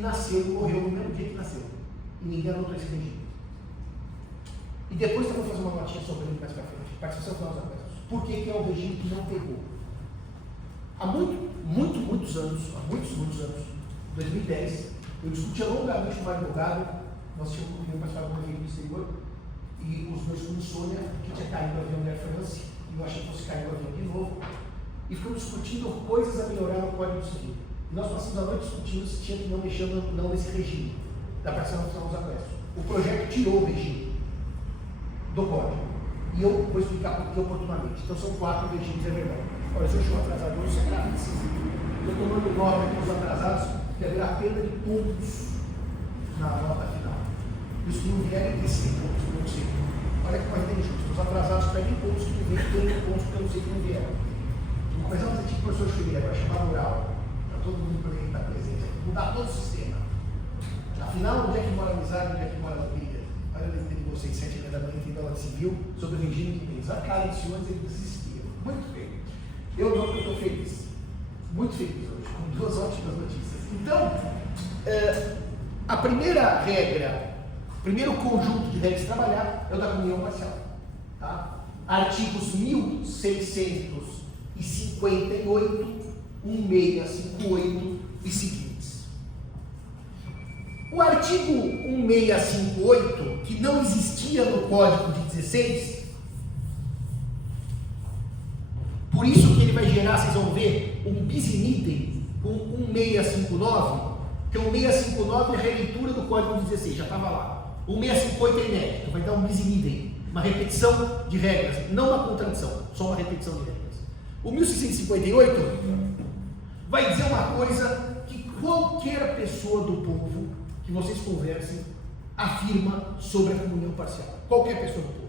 nasceu e morreu no mesmo dia que nasceu. E ninguém anotou esse regime. E depois eu vou fazer uma notinha sobre ele mais para frente. Participação final dos apressos. Por que é um regime que não pegou? Há muitos anos, 2010, eu discutia longamente com o advogado. Nós tínhamos um participado de um evento no exterior e os meus filhos Sônia, que tinha caído no avião da Air France, e eu achei que fosse cair no avião de novo, e ficamos discutindo coisas a melhorar no Código Civil. E nós passamos a noite discutindo se tinha que não mexer não nesse regime da participação dos apressos. O projeto tirou o regime do Código. E eu vou explicar por que oportunamente. Então são 4 regimes, é verdade. Olha, se eu chego atrasado hoje, isso é gravíssimo. Eu estou dando nota para os atrasados, que haverá perda de pontos na nota final. E os que não vierem, descer pontos, não sei. Olha que coisa injusta. Os atrasados perdem pontos que vêm, ganham pontos que eu não sei que não vieram. Vou começar a fazer tipo o professor Chuleira, vai chamar mural, para todo mundo poder estar presente, mudar todo o sistema. Afinal, onde é que mora a amizade, onde é que mora a briga? Olha a letra de vocês, 7h da manhã, tem dólar civil, sobre o regime de bens. A cara dos senhores, eles desistiram. Muito bem. Eu não, porque eu estou feliz. Muito feliz hoje, com 2 ótimas notícias. Então, a primeira regra, o primeiro conjunto de regras de trabalhar é o da comunhão parcial. Tá? Artigos 1658, 1658 e seguintes. O artigo 1658, que não existia no Código de 16, por isso que ele vai gerar, vocês vão ver, um bis in idem com 1659, que o 1659 é a releitura do Código de 16, já estava lá. O 1658 é inédito, vai dar um bis in idem, uma repetição de regras, não uma contradição, só uma repetição de regras. O 1658 vai dizer uma coisa que qualquer pessoa do povo que vocês conversem afirma sobre a comunhão parcial. Qualquer pessoa do povo.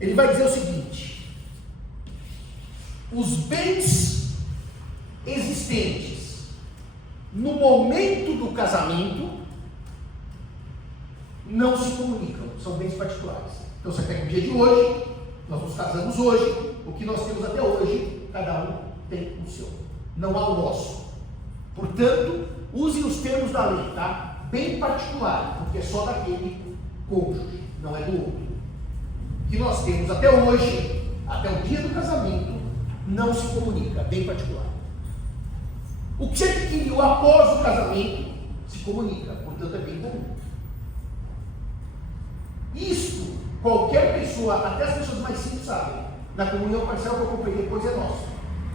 Ele vai dizer o seguinte: os bens existentes no momento do casamento não se comunicam, são bens particulares. Então você pega o dia de hoje, nós nos casamos hoje, o que nós temos até hoje, cada um tem o seu, não há o nosso. Portanto, usem os termos da lei, tá? Bem particular, porque é só daquele cônjuge, não é do outro. O que nós temos até hoje, até o dia do casamento, não se comunica, bem particular. O que você adquiriu após o casamento se comunica, portanto é bem comum. Isto, qualquer pessoa, até as pessoas mais simples sabem. Na comunhão parcial que eu comprei depois é nosso.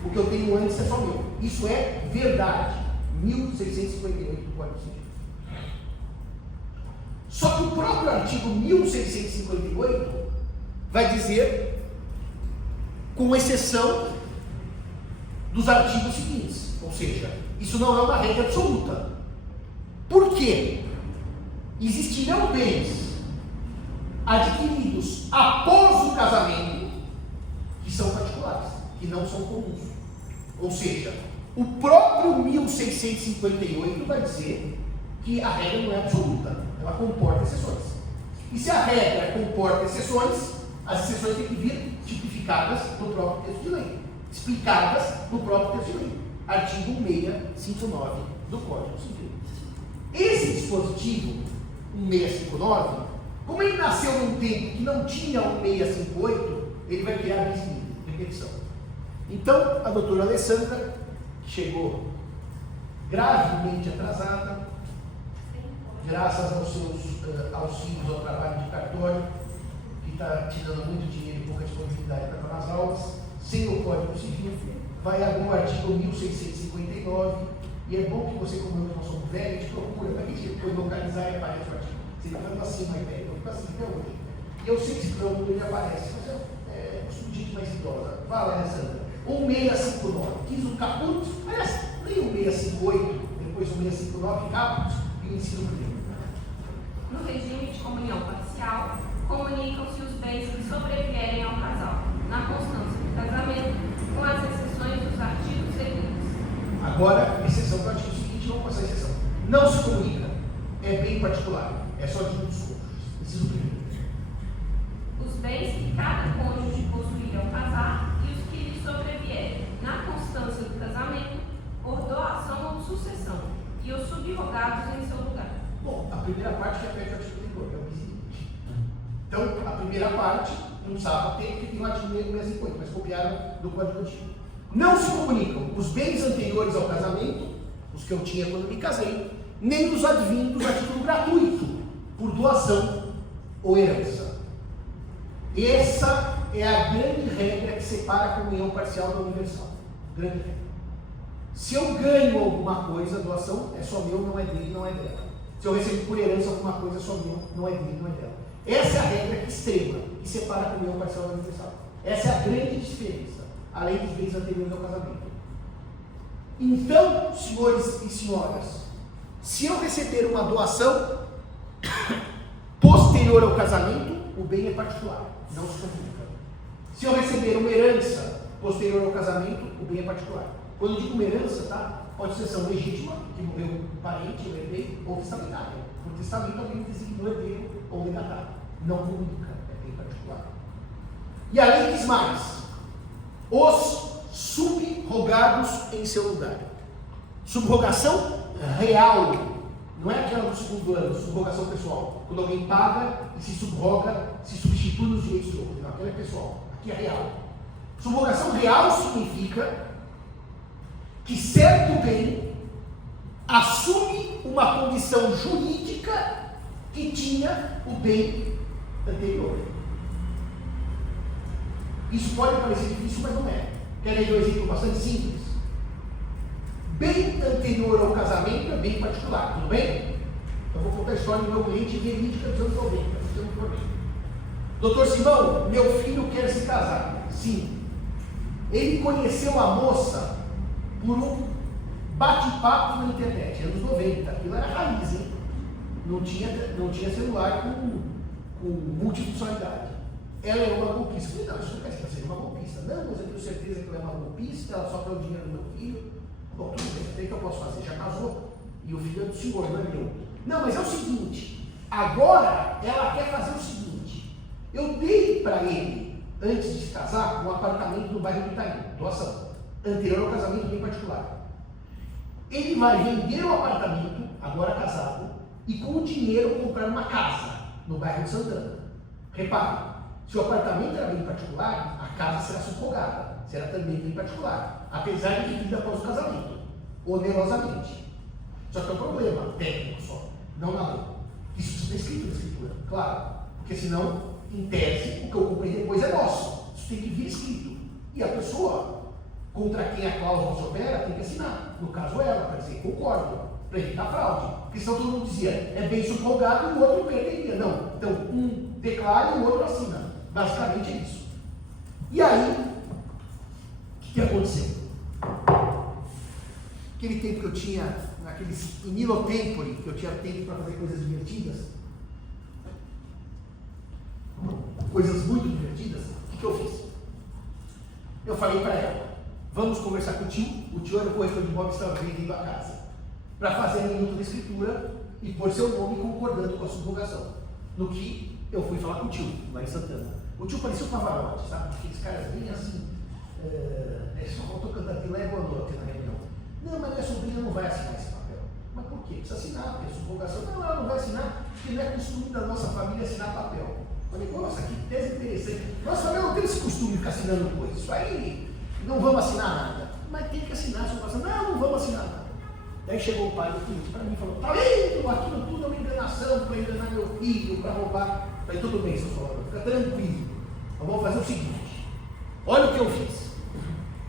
O que eu tenho antes é só meu. Isso é verdade. 1658 do Código Civil. Só que o próprio artigo 1658 vai dizer, com exceção dos artigos seguintes. Ou seja, isso não é uma regra absoluta. Por quê? Existirão bens adquiridos após o casamento que são particulares, que não são comuns. Ou seja, o próprio 1658 vai dizer que a regra não é absoluta, ela comporta exceções. E se a regra comporta exceções, as exceções têm que vir tipificadas no próprio texto de lei, explicadas no próprio texto de lei. Artigo 1659 do Código Civil. Esse dispositivo, 1659, como ele nasceu num tempo que não tinha um 658, ele vai criar repetição. Então, a doutora Alessandra, que chegou gravemente atrasada, graças aos seus auxílios ao trabalho de cartório, que está tirando muito dinheiro e pouca disponibilidade para estar nas aulas, sem o Código Civil, vai abrir o artigo 1659, e é bom que você, como eu não sou velho, te procura, para que depois localizar e aparece o artigo. Você está falando assim, mais velho, eu fico assim até hoje. E eu sei que se procura ele aparece, mas eu sou gente mais idosa. Vai lá, Alessandra. 1659, quis um caput, aliás, leia o 658, depois o 659, caput e o ensino primeiro. No regime de comunhão parcial, comunicam-se os bens que sobrevierem ao casal, na constância do casamento, com as exceções dos artigos seguintes. Agora, exceção do artigo seguinte, vamos passar a exceção. Não se comunica, é bem particular, é só de um dos cônjuges. Inciso primeiro. Os bens que cada cônjuge possuir ao casar e os que lhe sobrevierem na constância do casamento, por doação ou sucessão, e subrogados em seu lugar. Bom, a primeira parte que afeta o artigo anterior, que é o bis in idem. Então, a primeira parte não precisava ter, porque tem o artigo 658, mas copiaram do Código Antigo. Não se comunicam os bens anteriores ao casamento, os que eu tinha quando me casei, nem os advindos a título gratuito, por doação ou herança. Essa é a grande regra que separa a comunhão parcial da universal. Grande regra. Se eu ganho alguma coisa, a doação é só meu, não é dele, não é dela. Se eu recebo por herança alguma coisa, é só meu, não é dele, não é dela. Essa é a regra extrema que separa a comunhão parcial da universal. Essa é a grande diferença, além dos bens anteriores ao casamento. Então, senhores e senhoras, se eu receber uma doação posterior ao casamento, o bem é particular, não se comunica. Se eu receber uma herança posterior ao casamento, o bem é particular. Quando eu digo uma herança, tá? Pode ser ação legítima, que morreu um parente, eu herdei, ou testamentária. Por testamento, alguém designou herdeiro ou legatário. Não comunica, é bem particular. E além disso mais, os subrogados em seu lugar. Subrogação real, não é aquela do segundo ano, subrogação pessoal. Quando alguém paga e se subroga, se substitui nos direitos do outro. Não, aquela é pessoal, aqui é real. Subrogação real significa que certo bem assume uma condição jurídica que tinha o bem anterior. Isso pode parecer difícil, mas não é. Querem ver um exemplo bastante simples? Bem anterior ao casamento é bem particular, tudo bem? Eu vou contar a história do meu cliente verídica dos anos 90, não tem um problema. Doutor Simão, meu filho quer se casar. Sim. Ele conheceu a moça por um bate-papo na internet, anos 90. Aquilo era raiz, hein? Não tinha celular com multifuncionalidade. Ela é uma golpista. Eu falei, não, isso não quer dizer que ela seja uma golpista. Não, mas eu tenho certeza que ela é uma golpista, ela só quer o dinheiro do meu filho. Bom, tudo bem, o que eu posso fazer? Já casou? E o filho é do senhor, não é meu. Não, mas é o seguinte, agora ela quer fazer o seguinte, eu dei para ele, antes de se casar, um apartamento no bairro do Itaim, doação, anterior ao casamento bem particular. Ele vai vender o apartamento, agora casado, e com o dinheiro comprar uma casa no bairro de Santana. Repare, se o apartamento era bem particular, a casa será subrogada, será também bem particular, apesar de dividida após o casamento, onerosamente. Só que é um problema técnico só, não na lei. Isso está escrito na escritura, claro, porque senão, em tese, o que eu comprei depois é nosso. Isso tem que vir escrito. E a pessoa contra quem a cláusula se opera tem que assinar. No caso ela, para dizer concordo, para evitar fraude. Porque senão todo mundo dizia, é bem subrogado e o outro perderia. Não. Então, um declara e o outro assina. Basicamente é isso. E aí, o que aconteceu? Aquele tempo que eu tinha, naqueles inilotempore, que eu tinha tempo para fazer coisas divertidas, coisas muito divertidas, o que eu fiz? Eu falei para ela, vamos conversar com o tio era o corretor de imóveis que estava vendendo a casa, para fazer a minuta da escritura e pôr seu nome concordando com a subrogação. No que eu fui falar com o tio, lá em Santana. O tio parecia um Pavarotti, sabe? Aqueles caras bem assim, só faltou cantar de leva a noite na reunião. Não, mas minha sobrinha não vai assinar esse papel. Mas por quê? Precisa assinar, porque é subrogação. Não, ela não vai assinar, porque não é costume da nossa família assinar papel. Falei, nossa, que tese interessante. Nossa família não tem esse costume de ficar assinando coisas. Isso aí, não vamos assinar nada. Mas tem que assinar a subrogação. Não vamos assinar nada. Daí chegou o pai do cliente para mim e falou, tá vendo? Aquilo tudo é uma enganação para enganar meu filho, para roubar. Falei, tudo bem, seu Salvador, fica tranquilo. Nós vamos fazer o seguinte, olha o que eu fiz.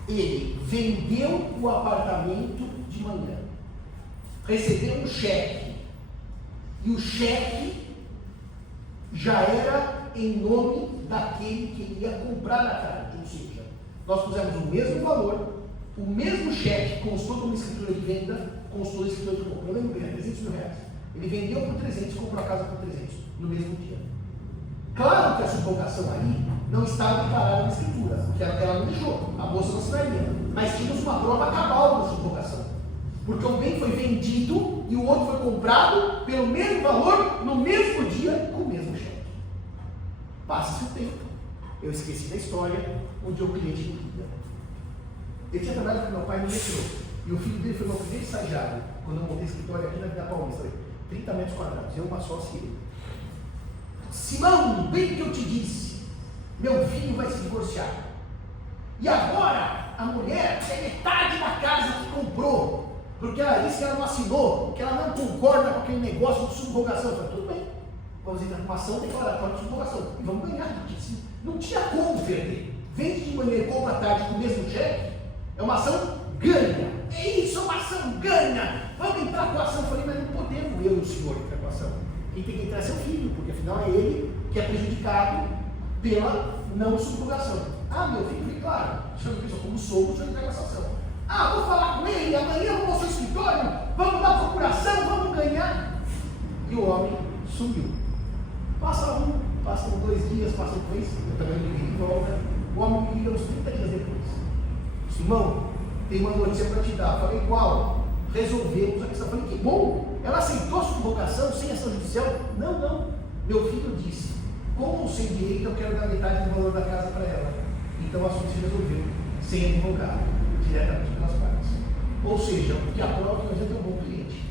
Ele vendeu o apartamento de manhã, recebeu um cheque, e o cheque já era em nome daquele que ia comprar na tarde. Ou seja, nós pusemos o mesmo valor, o mesmo cheque constou de uma escritura de venda, constou de escritura de compra. Eu lembro bem, 300 mil reais. Ele vendeu por 300, comprou a casa por 300, no mesmo dia. Claro que a subrogação ali não estava declarada na escritura, porque ela não deixou, a moça não assinaria. Mas tínhamos uma prova cabal da subrogação. Porque o bem foi vendido e o outro foi comprado pelo mesmo valor, no mesmo dia, com o mesmo cheque. Passa-se o tempo. Eu esqueci da história, onde o cliente me liga. Ele tinha trabalhado com meu pai no metrô. E o filho dele foi meu primeiro estagiário. quando eu montei escritório aqui na Paulista, 30 metros quadrados, eu, uma sócia e ele. Simão, bem que eu te disse, meu filho vai se divorciar. E agora a mulher tem metade da casa que comprou, porque ela disse que ela não assinou, que ela não concorda com aquele negócio de subrogação. Eu falei, tudo bem, vamos entrar com uma ação declaratória de subrogação e vamos ganhar, porque assim, não tinha como perder. Vende de manhã e compra tarde com o mesmo cheque, é uma ação ganha. É isso, é uma ação ganha. Vamos entrar com a ação. Eu falei, mas não podemos, eu e o senhor, entrar com a ação. Quem tem que entrar é seu filho, porque afinal é ele que é prejudicado pela não subrogação. Ah, meu filho, claro, o senhor não pensou como sogro, o senhor entrar com essa ação. Ah, vou falar com ele, amanhã vamos ao seu escritório, vamos dar procuração, vamos ganhar. E o homem sumiu. Passam 2 dias, passam 3, eu também liguei de volta. O homem me liga uns 30 dias depois. Simão, tem uma notícia para te dar. Falei, qual? Resolvemos a questão. Falei, que bom! Ela aceitou a subrogação sem ação judicial? Não. Meu filho disse, como sem direito, eu quero dar metade do valor da casa para ela. Então o assunto se resolveu, sem advogado, diretamente pelas partes. Ou seja, o que aprova que nós temos um bom cliente.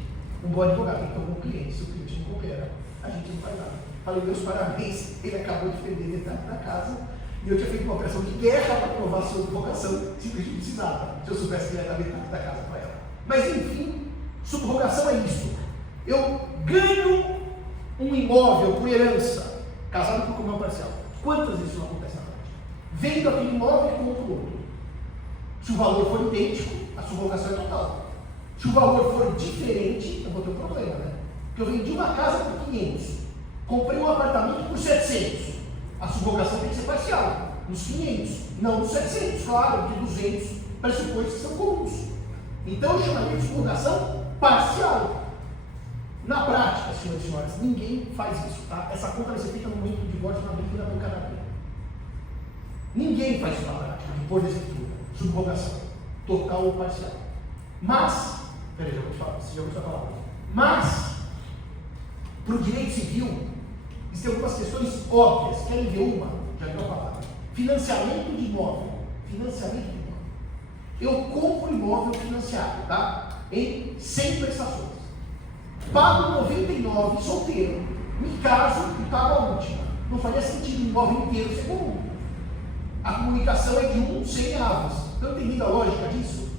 Um bom advogado tem que ter um bom cliente. Se o cliente não coopera, a gente não faz nada. Falei, meus parabéns, ele acabou de perder metade da casa. E eu tinha feito uma operação de guerra para provar a sua advogação, simplesmente precisava, se eu soubesse que ele ia dar metade da casa para ela. Mas enfim, subrogação é isso. Eu ganho um imóvel por herança, casado por comunhão parcial. Quantas vezes isso não acontece na prática? Vendo aquele imóvel e compro outro. Se o valor for idêntico, a subrogação é total. Se o valor for diferente, eu vou ter um problema, né? Porque eu vendi uma casa por 500, comprei um apartamento por 700. A subrogação tem que ser parcial, nos 500, não nos 700, claro, de 200 pressupões que são comuns. Então eu chamaria de subrogação parcial. Na prática, senhoras e senhores, ninguém faz isso, tá? Essa conta vai ser feita no momento do divórcio na briga da bancada. Ninguém faz isso na prática, depois da escritura, subrogação, total ou parcial. Mas, peraí, já vou te falar, você já ouviu essa palavra. Mas, para o direito civil, existem algumas questões óbvias. Querem ver uma? Já deu a palavra. Financiamento de imóvel. Financiamento de imóvel. Eu compro imóvel financiado, tá? Em 100 prestações. Pago 99 solteiro. Me caso e pago a última. Não faria sentido o imóvel inteiro ser comum. A comunicação é de 1 sem avos. Estão entendendo a lógica disso?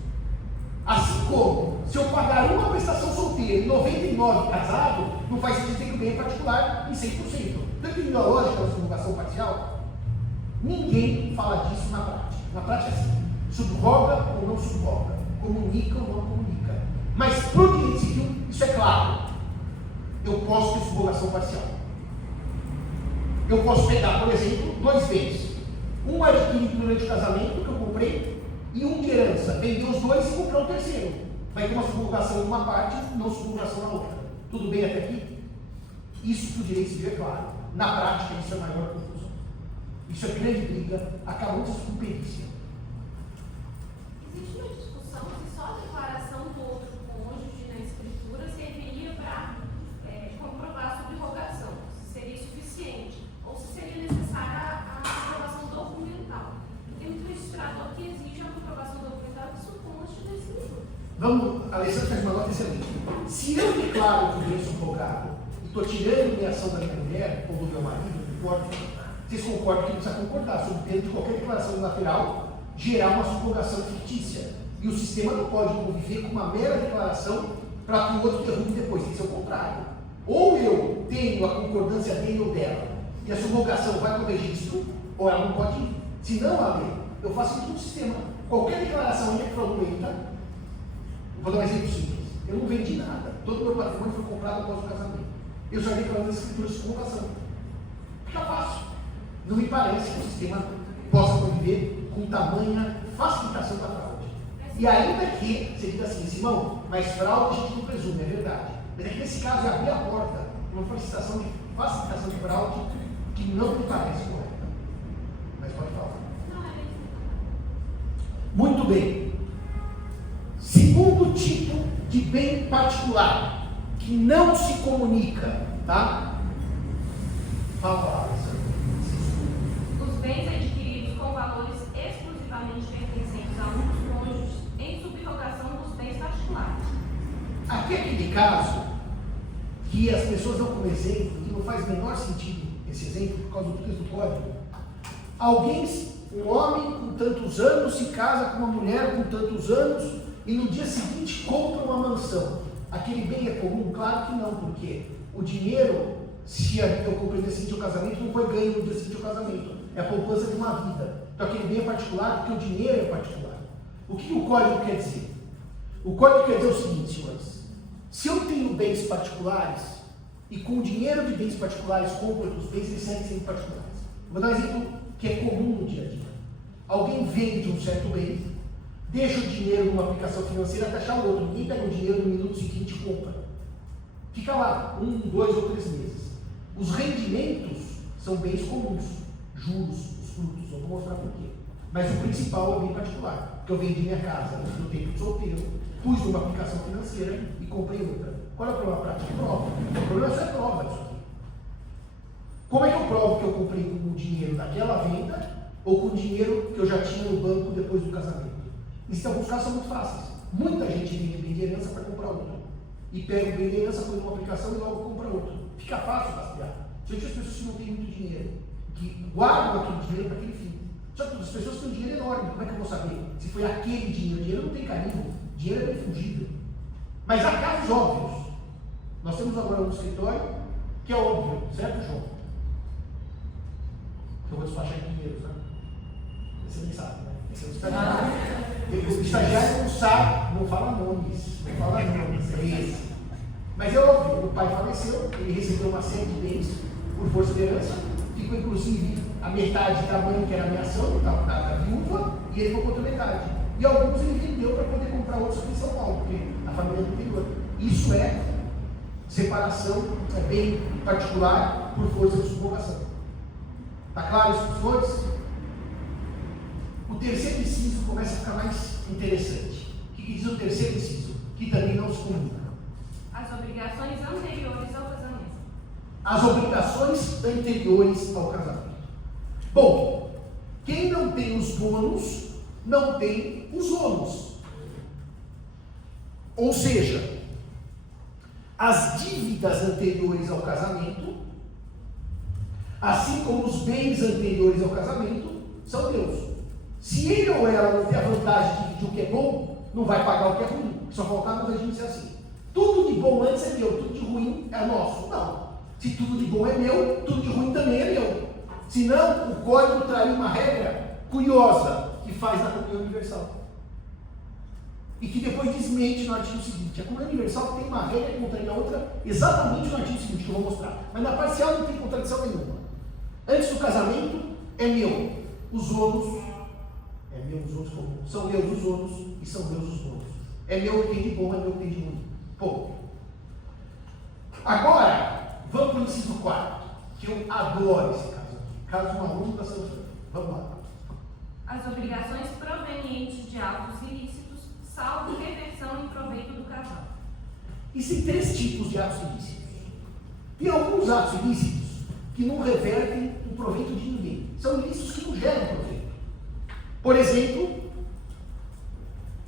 Assim como, se eu pagar uma prestação solteira e 99 casado, não faz sentido ter que o bem particular em 100%. Estão entendendo a lógica da subrogação parcial? Ninguém fala disso na prática. Na prática é assim, subroga ou não subroga, comunica ou não comunica. Mas para o direito civil, isso é claro. Eu posso ter subrogação parcial. Eu posso pegar, por exemplo, 2 bens. Um adquirido durante o casamento, que eu comprei, e um de herança. Vender os 2 e comprar o terceiro. Vai ter uma subrogação em uma parte, não subrogação na outra. Tudo bem até aqui? Isso para o direito civil é claro. Na prática, isso é a maior confusão. Isso é grande briga, acabamos com perícia. Existe uma discussão se só a declaração do outro cônjuge na escritura serviria para comprovar a subrogação, se seria suficiente, ou se seria necessária a aprovação documental. Tem muito registrador que exige a comprovação documental que isso conste na escritura. Vamos, Alessandro faz uma nota excelente. Se eu declaro que eu sou subrogado e estou tirando minha ação da minha mulher ou do meu marido, não importa. Vocês concordam que precisa concordar sobre pena de qualquer declaração unilateral gerar uma subrogação fictícia. E o sistema não pode conviver com uma mera declaração para que o outro derrube depois. Tem que ser o contrário. Ou eu tenho a concordância dele ou dela e a subrogação vai para o registro, ou ela não pode ir. Se não, a lei, eu faço isso no sistema. Qualquer declaração minha fraudulenta, vou dar um exemplo simples. Eu não vendi nada. Todo o meu patrimônio foi comprado após o casamento. Eu já declarei as escrituras de subrogação. Fica fácil. Não me parece que o sistema possa conviver com tamanha facilitação da fraude. E ainda que você diga assim, Simão, mas fraude a gente não presume, é verdade. Mas é que nesse caso é abrir a porta para uma facilitação de fraude que não me parece correta. Mas pode falar. Muito bem. Segundo tipo de bem particular, que não se comunica, tá? Fala, Alessandro. Os bens adquiridos com valores exclusivamente pertencentes a um dos cônjuges em subrogação dos bens particulares. Aqui é aquele caso que as pessoas dão como exemplo, que não faz o menor sentido esse exemplo, por causa do texto do código. Um homem com tantos anos se casa com uma mulher com tantos anos e no dia seguinte compra uma mansão. Aquele bem é comum? Claro que não, porque o dinheiro, se eu comprei no dia seguinte ao casamento, não foi ganho no dia seguinte ao casamento. É a poupança de uma vida. Então aquele bem é particular porque o dinheiro é particular. O que o código quer dizer? O código quer dizer o seguinte, senhores. Se eu tenho bens particulares e com o dinheiro de bens particulares compro outros bens, eles seguem sendo particulares. Vou dar um exemplo que é comum no dia a dia. Alguém vende um certo bem, deixa o dinheiro numa aplicação financeira até achar o outro. Ninguém pega o dinheiro no minuto seguinte e compra. Fica lá, 1, 2 ou 3 meses. Os rendimentos são bens comuns, juros, os frutos, eu vou mostrar por quê. Mas o principal é bem particular, porque eu vendi minha casa no tempo de solteiro, pus numa aplicação financeira e comprei outra. Qual é o problema prático? Prova. O problema é só prova disso aqui. Como é que eu provo que eu comprei com o dinheiro daquela venda ou com o dinheiro que eu já tinha no banco depois do casamento? Isso em alguns casos são muito fáceis. Muita gente vende bem de herança para comprar outro. E pega o bem de herança, põe numa aplicação e logo compra outro. Fica fácil rastrear. Só que as pessoas que não têm muito dinheiro, que guardam aquele dinheiro para aquele fim. Só que as pessoas têm um dinheiro enorme. Como é que eu vou saber se foi aquele dinheiro? O dinheiro não tem carinho. O dinheiro é bem fugível. Mas há casos óbvios. Nós temos agora um escritório que é óbvio, certo, João? Eu vou despachar em dinheiro, sabe? Você nem sabe, né? Esse é o estagiário. O estagiário não sabe, não fala nomes, é esse. Mas é óbvio, o pai faleceu, ele recebeu uma série de bens por força de herança, ficou inclusive a metade da mãe, que era a ameação, da viúva, e ele ficou com outra metade. E alguns ele vendeu para poder comprar outros aqui em São Paulo, porque a família é do interior. Isso é separação, é bem particular por força de subrogação. Está claro isso para os senhores? O terceiro inciso começa a ficar mais interessante. O que diz o terceiro inciso? Que também não se comunica. As obrigações anteriores ao casamento. As obrigações anteriores ao casamento. Bom, quem não tem os bônus, não tem os ônus. Ou seja, as dívidas anteriores ao casamento, assim como os bens anteriores ao casamento, são meus. Se ele ou ela não tem a vantagem de dividir o que é bom, não vai pagar o que é ruim. Só faltar no regime ser assim. Tudo de bom antes é meu, tudo de ruim é nosso. Não. Se tudo de bom é meu, tudo de ruim também é meu. Senão, o código traria uma regra curiosa que faz na comunhão universal. E que depois desmente no artigo seguinte. A comunhão universal tem uma regra que contraria a outra exatamente no artigo seguinte, que eu vou mostrar. Mas na parcial não tem contradição nenhuma. Antes do casamento, é meu. Os ônus, é meu os ônus como? São meus os ônus e são meus os bônus. É meu o que tem de bom, é meu o que tem de ruim. Ponto. Agora, vamos para o inciso 4, que eu adoro esse caso aqui. Caso de um aluno da Santa. Vamos lá. As obrigações provenientes de atos ilícitos, salvo reversão em proveito do casal. Existem 3 tipos de atos ilícitos. Tem alguns atos ilícitos que não revertem o proveito de ninguém. São ilícitos que não geram proveito. Por exemplo,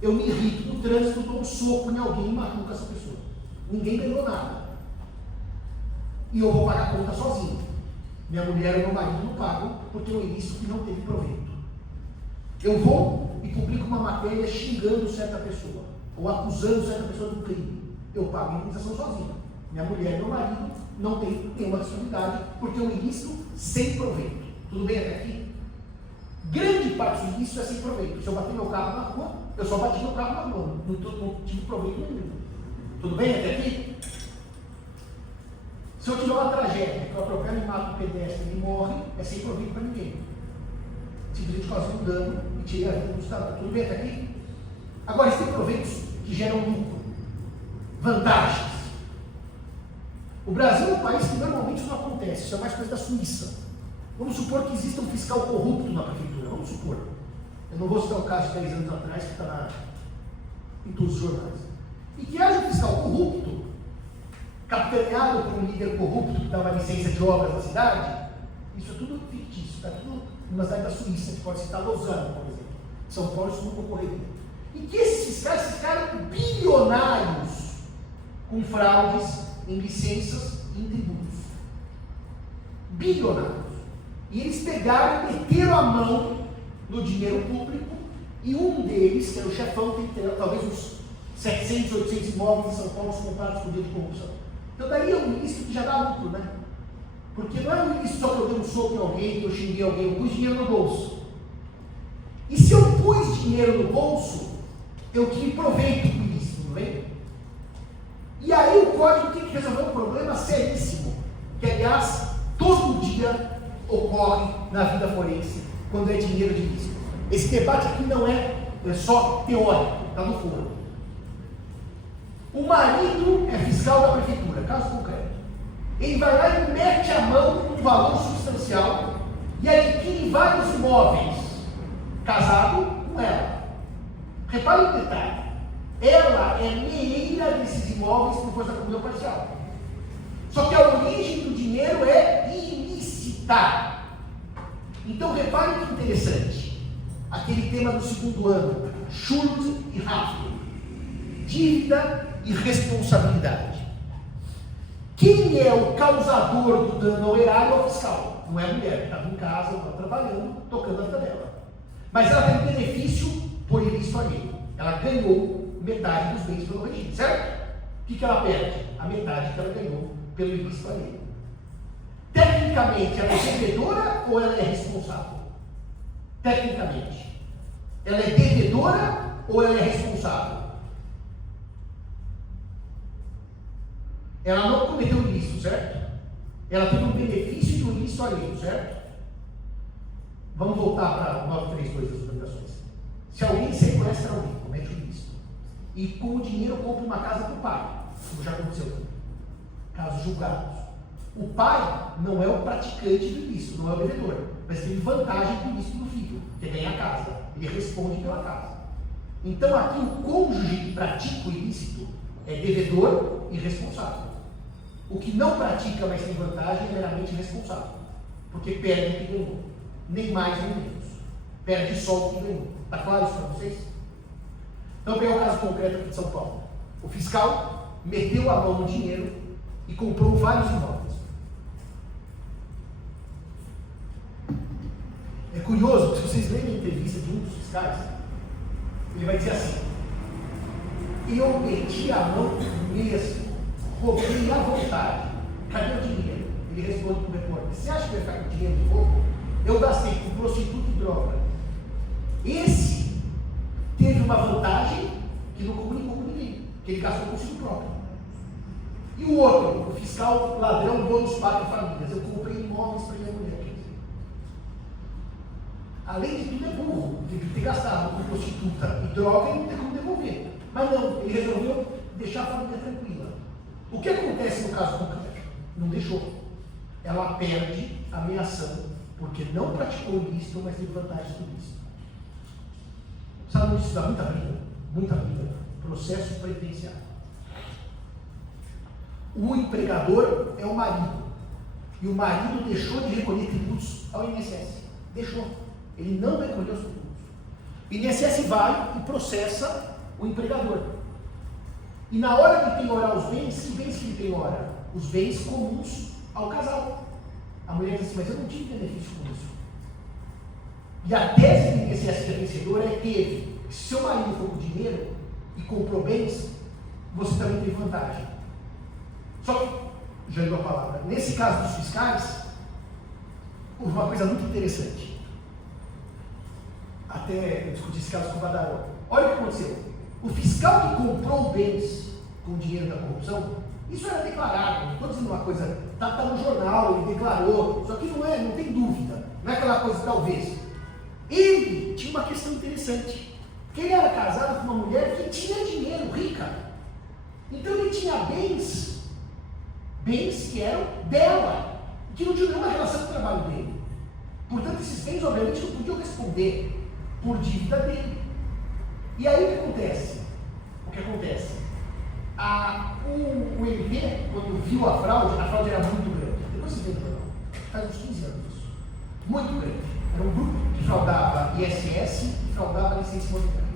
eu me irrito no trânsito, dou um soco em alguém e machuco essa pessoa. Ninguém ganhou nada. E eu vou pagar a conta sozinho. Minha mulher ou meu marido não pagam porque é um ilícito que não teve proveito. Eu vou e publico uma matéria xingando certa pessoa, ou acusando certa pessoa do crime. Eu pago a indenização sozinho. Minha mulher e meu marido não têm nenhuma responsabilidade porque é um ilícito sem proveito. Tudo bem até aqui? Grande parte do ilícito é sem proveito. Se eu bater meu carro na rua, eu só bati meu carro na rua. Não tive proveito nenhum. Tudo bem até aqui? Se eu tiver uma tragédia, que eu atropelo e mato um pedestre e ele morre, é sem proveito para ninguém. Simplesmente causei um dano e tirei a vida do Estado. Tudo bem até aqui? Agora, existem proveitos que geram lucro, vantagens. O Brasil é um país que normalmente isso não acontece, isso é mais coisa da Suíça. Vamos supor que exista um fiscal corrupto na prefeitura, vamos supor. Eu não vou citar o caso de 10 anos atrás, que está em todos os jornais. E que haja um fiscal corrupto, capitaneado por um líder corrupto que dava licença de obras na cidade, isso é tudo fictício, está tudo numa cidade da Suíça, a gente pode citar Lausanne, por exemplo. São Paulo isso nunca ocorreria. E que esses fiscais ficaram bilionários com fraudes em licenças e em tributos. Bilionários. E eles pegaram e meteram a mão no dinheiro público, e um deles, que era o chefão, tem que ter talvez uns 700, 800 imóveis em São Paulo comprados por dia de corrupção. Então daí é um ilícito que já dá lucro, né? Porque não é um ilícito só que eu dei um soco em alguém, que eu xinguei alguém, eu pus dinheiro no bolso. E se eu pus dinheiro no bolso, eu tive proveito com isso, não é? E aí o código tem que resolver um problema seríssimo, que aliás, todo dia ocorre na vida forense, quando é dinheiro de ilícito. Esse debate aqui não é só teórico, está no foro. O marido é fiscal da prefeitura, caso concreto. Ele vai lá e mete a mão com um valor substancial e adquire vários imóveis, casado com ela. Repare um detalhe, ela é meeira desses imóveis por força da comunhão parcial. Só que a origem do dinheiro é ilícita. Então repare que interessante, aquele tema do segundo ano, Schuld e Haftung, dívida e responsabilidade. Quem é o causador do dano ao erário é o fiscal, não é a mulher, que estava em casa, estava trabalhando, tocando a vida dela. Mas ela tem benefício por ilícito alheio. Ela ganhou metade dos bens pelo regime, certo? O que ela perde? A metade que ela ganhou pelo ilícito alheio. Tecnicamente, ela é devedora ou ela é responsável? Tecnicamente. Ela é devedora ou ela é responsável? Ela não cometeu ilícito, certo? Ela teve um benefício de um ilícito alheio, certo? Vamos voltar para o 932 das obrigações. Se alguém sequestra alguém, comete um ilícito, e com o dinheiro compra uma casa para o pai, como já aconteceu, casos julgados. O pai não é o praticante do ilícito, não é o devedor, mas tem vantagem do ilícito do filho, que é ganhar a casa. Ele responde pela casa. Então aqui o cônjuge que pratica o ilícito é devedor e responsável. O que não pratica, mas tem vantagem, é meramente responsável, porque perde o que ganhou, nem mais nem menos. Perde só o que ganhou. Está claro isso para vocês? Então, pegar o caso concreto aqui de São Paulo. O fiscal meteu a mão no dinheiro e comprou vários imóveis. É curioso, se vocês lerem a entrevista de um dos fiscais, ele vai dizer assim: eu meti a mão mesmo, roubei à vontade. Cadê o dinheiro? Ele responde para o repórter: você acha que vai ficar com dinheiro de roubo? Eu gastei com prostituta e droga. Esse teve uma vantagem que não comunicou com ninguém, que ele gastou consigo próprio. E o outro, o fiscal ladrão, bônus paga famílias. Eu comprei imóveis para minha mulher. Além de tudo, é burro, tem que ter gastado com prostituta e droga e não tem como devolver. Mas não, ele resolveu deixar a família tranquila. O que acontece no caso concreto? Não deixou. Ela perde a ameação, porque não praticou o ilícito, mas teve vantagem do ilícito. Sabe onde isso dá muita briga? Muita briga. Processo penitenciário. O empregador é o marido. E o marido deixou de recolher tributos ao INSS. Deixou. Ele não recolheu os tributos. O INSS vai e processa o empregador. E na hora de penhorar os bens, que bens que ele penhora? Os bens comuns ao casal. A mulher diz assim: mas eu não tive benefício com isso. E a tese do INSS que é vencedora é que se seu marido for com dinheiro e comprou bens, você também tem vantagem. Só que, já deu a palavra, nesse caso dos fiscais, houve uma coisa muito interessante. Até eu discuti esse caso com o Badaró. Olha o que aconteceu. O fiscal que comprou bens com o dinheiro da corrupção, isso era declarado. Não estou dizendo uma coisa, está no jornal, ele declarou. Isso aqui não tem dúvida. Não é aquela coisa talvez. Ele tinha uma questão interessante. Que ele era casado com uma mulher que tinha dinheiro, rica. Então ele tinha bens que eram dela, que não tinham nenhuma relação com o trabalho dele. Portanto, esses bens obviamente não podiam responder por dívida dele. E aí o que acontece? O MP, quando viu a fraude era muito grande. Depois você vê no jornal, faz uns 15 anos isso. Muito grande. Era um grupo que fraudava ISS e fraudava licença imobiliária.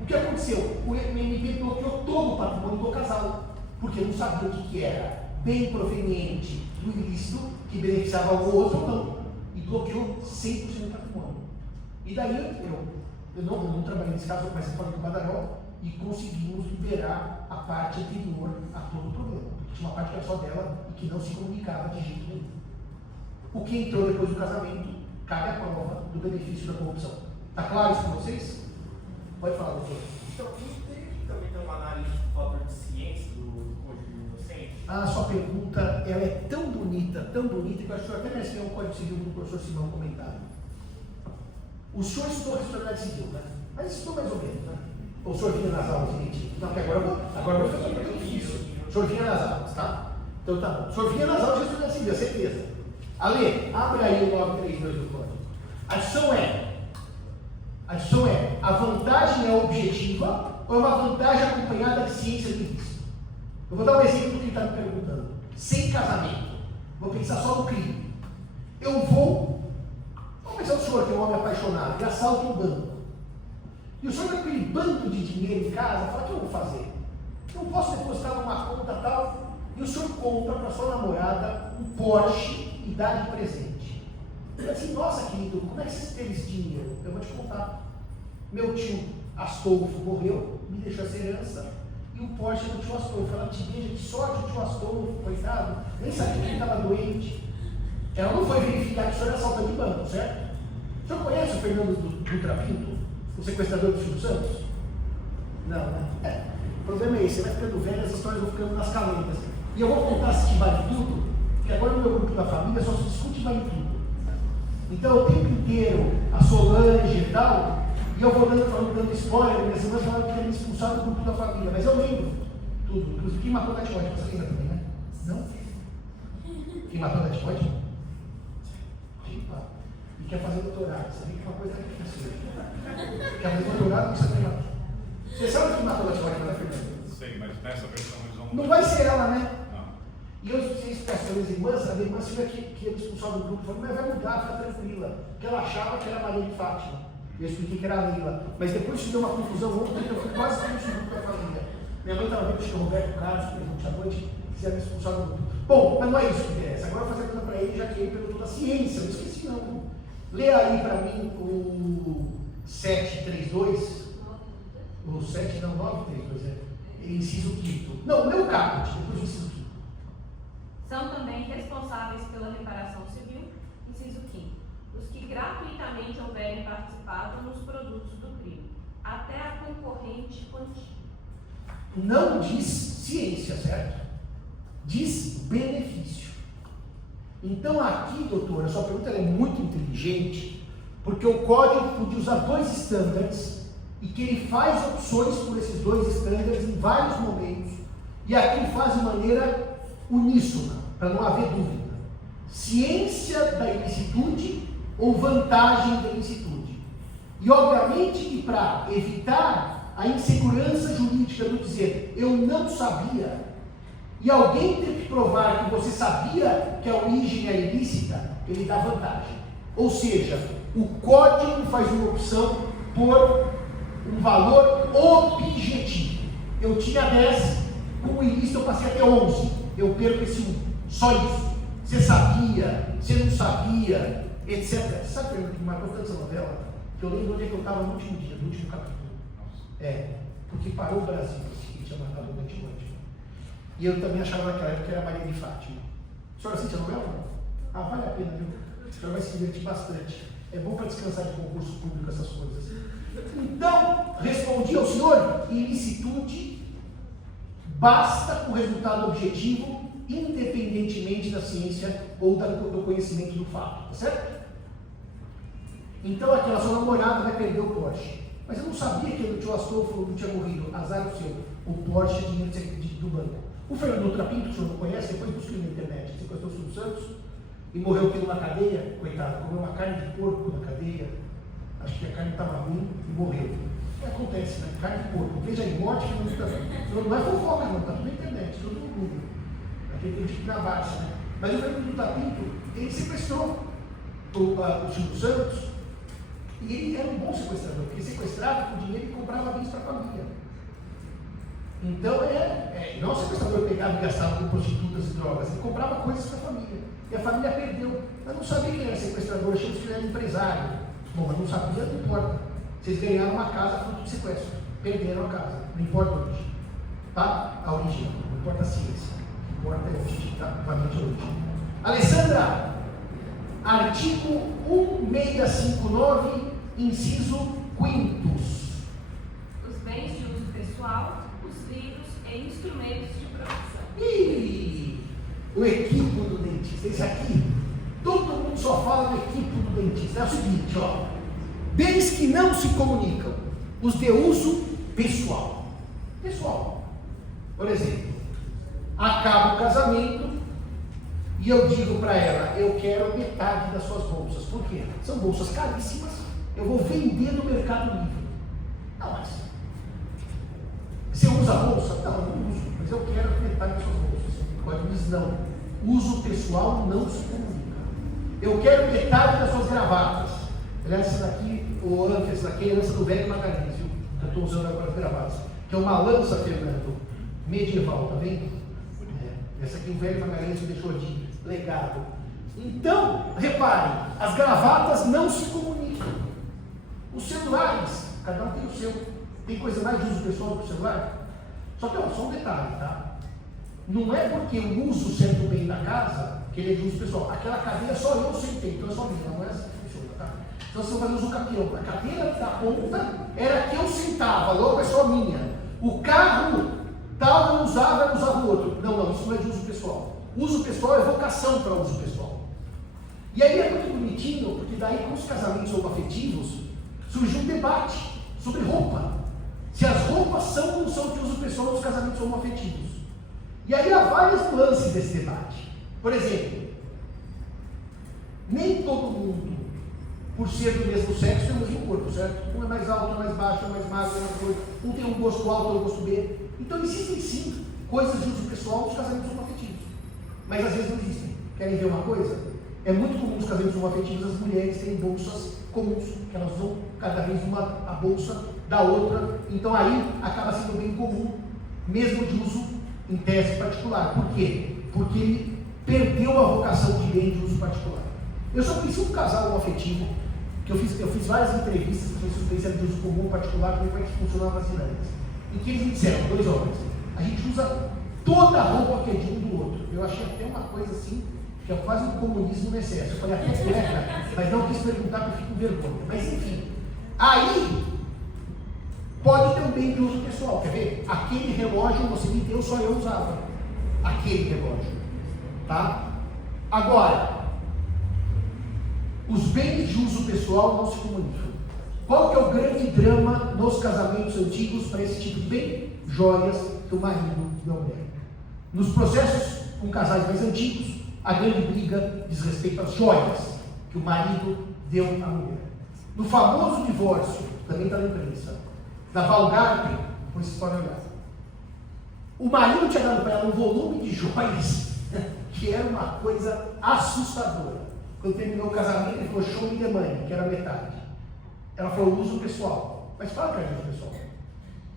O que aconteceu? O MP bloqueou todo o patrimônio do casal. porque não sabia o que era bem proveniente do ilícito que beneficiava o outro ou não, e bloqueou 100% do patrimônio. E daí eu não trabalhei nesse caso, mas eu falei com o Badaró e conseguimos liberar a parte anterior a todo o problema, porque tinha uma parte que era só dela e que não se comunicava de jeito nenhum. O que entrou depois do casamento cabe a prova do benefício da corrupção. Está claro isso para vocês? Pode falar, doutor. Então, teria que também ter uma análise do fator de ciência do cônjuge inocente? A sua pergunta ela é tão bonita, que eu acho que eu até mencionei um código civil do professor Simão comentado. O senhor estudou responsabilidade civil, né? Mas estudou mais ou menos, né? Ou o senhor vinha nas aulas, gente? Não, porque agora eu vou fazer uma pergunta difícil. O senhor vinha nas aulas, tá? Então tá bom. O senhor vinha nas aulas de responsabilidade civil, certeza. Ale, abre aí o 932 do código. A discussão é, a vantagem é objetiva ou é uma vantagem acompanhada de ciência do ilícito? Eu vou dar um exemplo do que ele está me perguntando. Sem casamento, vou pensar só no crime. Vamos pensar o senhor que é um homem apaixonado, que assalta um banco. E o senhor tem aquele bando de dinheiro em casa, fala, o que eu vou fazer? Eu posso depositar numa conta tal, e o senhor compra para sua namorada um Porsche e dá de presente. Eu assim, nossa querido, como é que você teve esse dinheiro? Eu vou te contar. Meu tio Astolfo morreu, me deixou essa herança, e o Porsche do tio Astolfo. Ela te beija, que sorte o tio Astolfo, coitado, nem sabia que ele estava doente. Ela não foi verificar que o senhor era assaltante de banco, certo? O senhor conhece o Fernando Dutra Pinto, o sequestrador do Silvio Santos? Não, né? O problema é esse, você vai ficando velho, as histórias vão ficando nas calendas. E eu vou contar se vale tudo, porque agora no meu grupo da família só se discute vale tudo. Então o tempo inteiro, a Solange e tal, e eu vou dando spoiler, minhas irmãs falaram que querem me expulsar do grupo da família, mas eu lembro tudo. Inclusive, quem matou a Tatiode, você lembra também, né? Não? Quem matou a Tatiode? E quer fazer doutorado, você vê que é uma coisa difícil. Quer fazer doutorado, você tem lá. Você sabe quem matou a Tatiode, Ana Fernanda? Sei, mas nessa versão eles vão... Não vai ser ela, né? Não. E eu fiz para as irmãs, a minha irmã filha que ia me expulsar do grupo, falou, mas vai mudar, fica tranquila. Porque ela achava que era Maria de Fátima. Eu expliquei que era a Leila. Mas depois isso deu uma confusão ontem, que eu fui quase expulso do grupo da família. Minha mãe estava vendo que o Roberto Carlos, presente à noite, quiser me expulsar do grupo. Bom, mas não é isso que interessa. Agora eu vou fazer a pergunta para ele, já que ele perguntou da ciência, eu não esqueci não. Lê aí para mim o 732. O 7, não, 932, inciso 5º. Não, lê o caput, depois o inciso 5º. São também responsáveis pela reparação civil, inciso 5º, os que gratuitamente houverem participado nos produtos do crime, até a concorrente quantia. Não diz ciência, certo? Diz benefício. Então aqui, doutora, a sua pergunta é muito inteligente, porque o código podia usar dois estándares e que ele faz opções por esses dois estándares em vários momentos, e aqui faz de maneira uníssona, para não haver dúvida. Ciência da ilicitude ou vantagem da ilicitude. E obviamente que para evitar a insegurança jurídica do dizer eu não sabia, e alguém tem que provar que você sabia que a origem é ilícita, ele dá vantagem. Ou seja, o código faz uma opção por um valor objetivo. Eu tinha 10, com o ilícito eu passei até 11, eu perco esse 1. Só isso. Você sabia, você não sabia, etc. Sabe o que me marcou tanto essa novela? Que eu lembro onde é que eu estava no último dia, no último capítulo. Porque parou o Brasil, que tinha matado o Antigo. E eu também achava naquela época que era Maria de Fátima. A senhora assiste a novela? Ah, vale a pena, viu? A senhora vai se divertir bastante. É bom para descansar de concurso público, essas coisas. Então, respondi ao senhor, ilicitude basta o resultado objetivo, independentemente da ciência ou do conhecimento do fato, tá certo? Então, aquela sua namorada vai perder o Porsche. Mas eu não sabia que o tio Astolfo não tinha morrido. Azar o seu. O Porsche é dinheiro do banco. O Fernando Dutra Pinto, que o senhor não conhece, depois busquei na internet, sequestrou o Silvio Santos e morreu aqui numa cadeia, coitado, comeu uma carne de porco na cadeia, acho que a carne estava ruim e morreu. O que acontece, né? Carne de porco. Veja aí, morte que não está. Não é fofoca, não, está tudo na internet, tudo no Google. Aqui tem gente na baixa, né? Mas o Fernando Dutra Pinto, ele sequestrou o Silvio Santos e ele era um bom sequestrador, porque sequestrava com dinheiro e comprava bens para a família. Então não o sequestrador pegava e gastava com prostitutas e drogas, ele comprava coisas para a família. E a família perdeu. Mas não sabia quem era sequestrador, achei que ele era empresário. Bom, mas não sabia, não importa. Vocês ganharam uma casa fruto de sequestro. Perderam a casa. Não importa a origem. Tá? A origem. Não importa a ciência. O que importa é a origem. Tá? A origem. Alessandra, artigo 1659, inciso 5º. Os bens de uso pessoal, os livros e instrumentos de profissão. E o equipo do dentista, esse aqui, todo mundo só fala do equipo do dentista. É o seguinte, ó, bens que não se comunicam, os de uso pessoal. Pessoal, por exemplo, acaba o casamento e eu digo para ela, eu quero metade das suas bolsas. Por quê? São bolsas caríssimas, eu vou vender no Mercado Livre. Não, mas você usa a bolsa? Não, eu não uso, mas eu quero metade das suas bolsas. O código diz não. Uso pessoal não se comunica. Eu quero metade das suas gravatas. Aliás, essa daqui, o Anf, essa daqui é a lança do velho Magalhães, viu? Que eu estou usando agora as gravatas. Que é uma lança, Fernando, medieval, tá vendo? Essa aqui o velho Magalhães deixou de legado. Então, reparem, as gravatas não se comunicam. Os celulares, cada um tem o seu. Tem coisa mais de uso pessoal do que o celular? Só que, ó, só um detalhe, tá? Não é porque eu uso certo bem da casa que ele é de uso pessoal. Aquela cadeira só eu sentei, então é só minha, não é assim que funciona, tá? Então você vai fazer uso capião. A cadeira da ponta era que eu sentava, logo é só minha. O carro tal eu usava o outro. Não, isso não é de uso pessoal. Uso pessoal é vocação para uso pessoal. E aí é muito bonitinho, porque daí com os casamentos homoafetivos surgiu um debate sobre roupa. Se as roupas são ou não são de uso pessoal nos casamentos homoafetivos. E aí há vários nuances desse debate. Por exemplo, nem todo mundo, por ser do mesmo sexo, tem o mesmo corpo, certo? Um é mais alto, é mais baixo, é mais magro, é mais gordo. Um tem um gosto alto, outro gosto B. Então existem sim coisas de uso pessoal nos casamentos homoafetivos. Mas às vezes não existem. Querem ver uma coisa? É muito comum nos casamentos homoafetivos as mulheres terem bolsas comuns, que elas usam cada vez a bolsa da outra. Então aí acaba sendo bem comum, mesmo de uso em tese particular. Por quê? Porque ele perdeu a vocação de bem de uso particular. Eu só conheci um casal homoafetivo, que eu fiz várias entrevistas sobre experiência de uso comum particular, como é que funcionava as dinâmicas. Em que eles me disseram, 2 homens, a gente usa toda a roupa que é de um do outro. Eu achei até uma coisa assim, que é quase um comunismo no excesso. Eu falei, até cueca, mas não quis perguntar porque eu fico com vergonha. Mas enfim, aí pode ter um bem de uso pessoal, quer ver? Aquele relógio você me deu, só eu usava. Aquele relógio. Tá? Agora, os bens de uso pessoal não se comunicam. Qual que é o grande drama nos casamentos antigos para esse tipo de bem? Joias que o marido deu à mulher. Nos processos com casais mais antigos, a grande briga diz respeito às joias que o marido deu à mulher. No famoso divórcio, também está na imprensa, da Valgarten, vocês podem olhar. O marido tinha dado para ela um volume de joias que era uma coisa assustadora. Quando terminou o casamento, ele falou show me the money, que era metade. Ela falou uso pessoal. Mas fala para a gente, pessoal.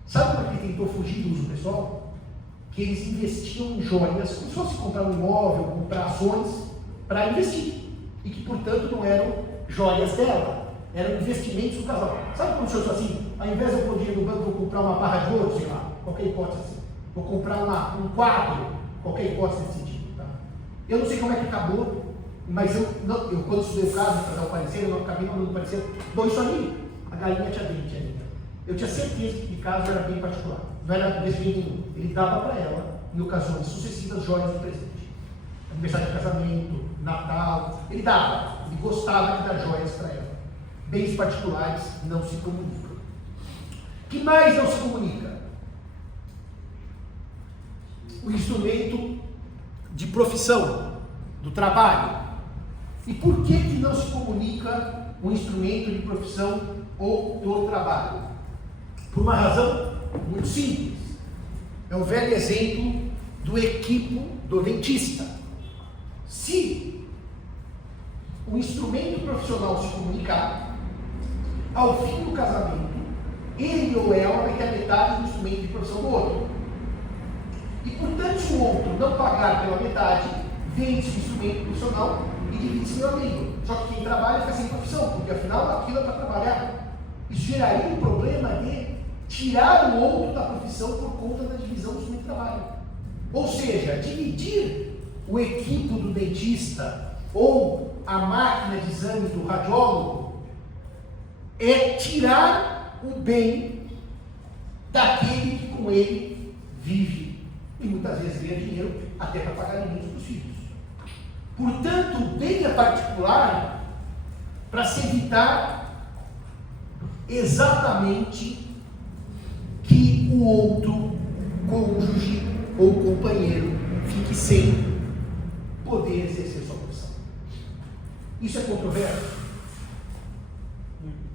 Sabe por que tentou fugir do uso pessoal? Que eles investiam em joias, como se fosse comprar um imóvel, comprar ações, para investir. E que, portanto, não eram joias dela, eram investimentos do casal. Sabe como funciona assim? Ao invés de eu pôr dinheiro no banco, vou comprar uma barra de ouro, sei lá, qualquer hipótese assim. Vou comprar um quadro, qualquer hipótese desse sentido. Tá? Eu não sei como é que acabou, mas eu quando estudei o caso para dar o parecer, eu acabei mandando o parecer, bom, isso aí, a galinha tinha dente ainda. Eu tinha certeza que o caso era bem particular, não era investimento nenhum. Ele dava para ela, em ocasiões sucessivas, joias de presente. Aniversário de casamento, Natal, ele dava, ele gostava de dar joias para ela. Bens particulares não se comunicam. O que mais não se comunica? O instrumento de profissão, do trabalho. E por que não se comunica o instrumento de profissão ou do trabalho? Por uma razão muito simples. É o velho exemplo do equipo do dentista. Se o instrumento profissional se comunicar, ao fim do casamento, ele ou ela vai ter a metade do instrumento de profissão do outro. se o outro não pagar pela metade, vende-se o instrumento profissional e divide-se meu amigo. Só que quem trabalha fica sem profissão, porque afinal aquilo é para trabalhar. Isso geraria um problema de tirar o outro da profissão por conta da divisão do instrumento de trabalho. Ou seja, dividir o equipo do dentista ou a máquina de exame do radiólogo é tirar o bem daquele que com ele vive e muitas vezes ganha dinheiro até para pagar alimentos para os filhos. Portanto, o bem é particular para se evitar exatamente que o outro cônjuge ou companheiro fique sem poder exercer sua profissão. Isso é controverso?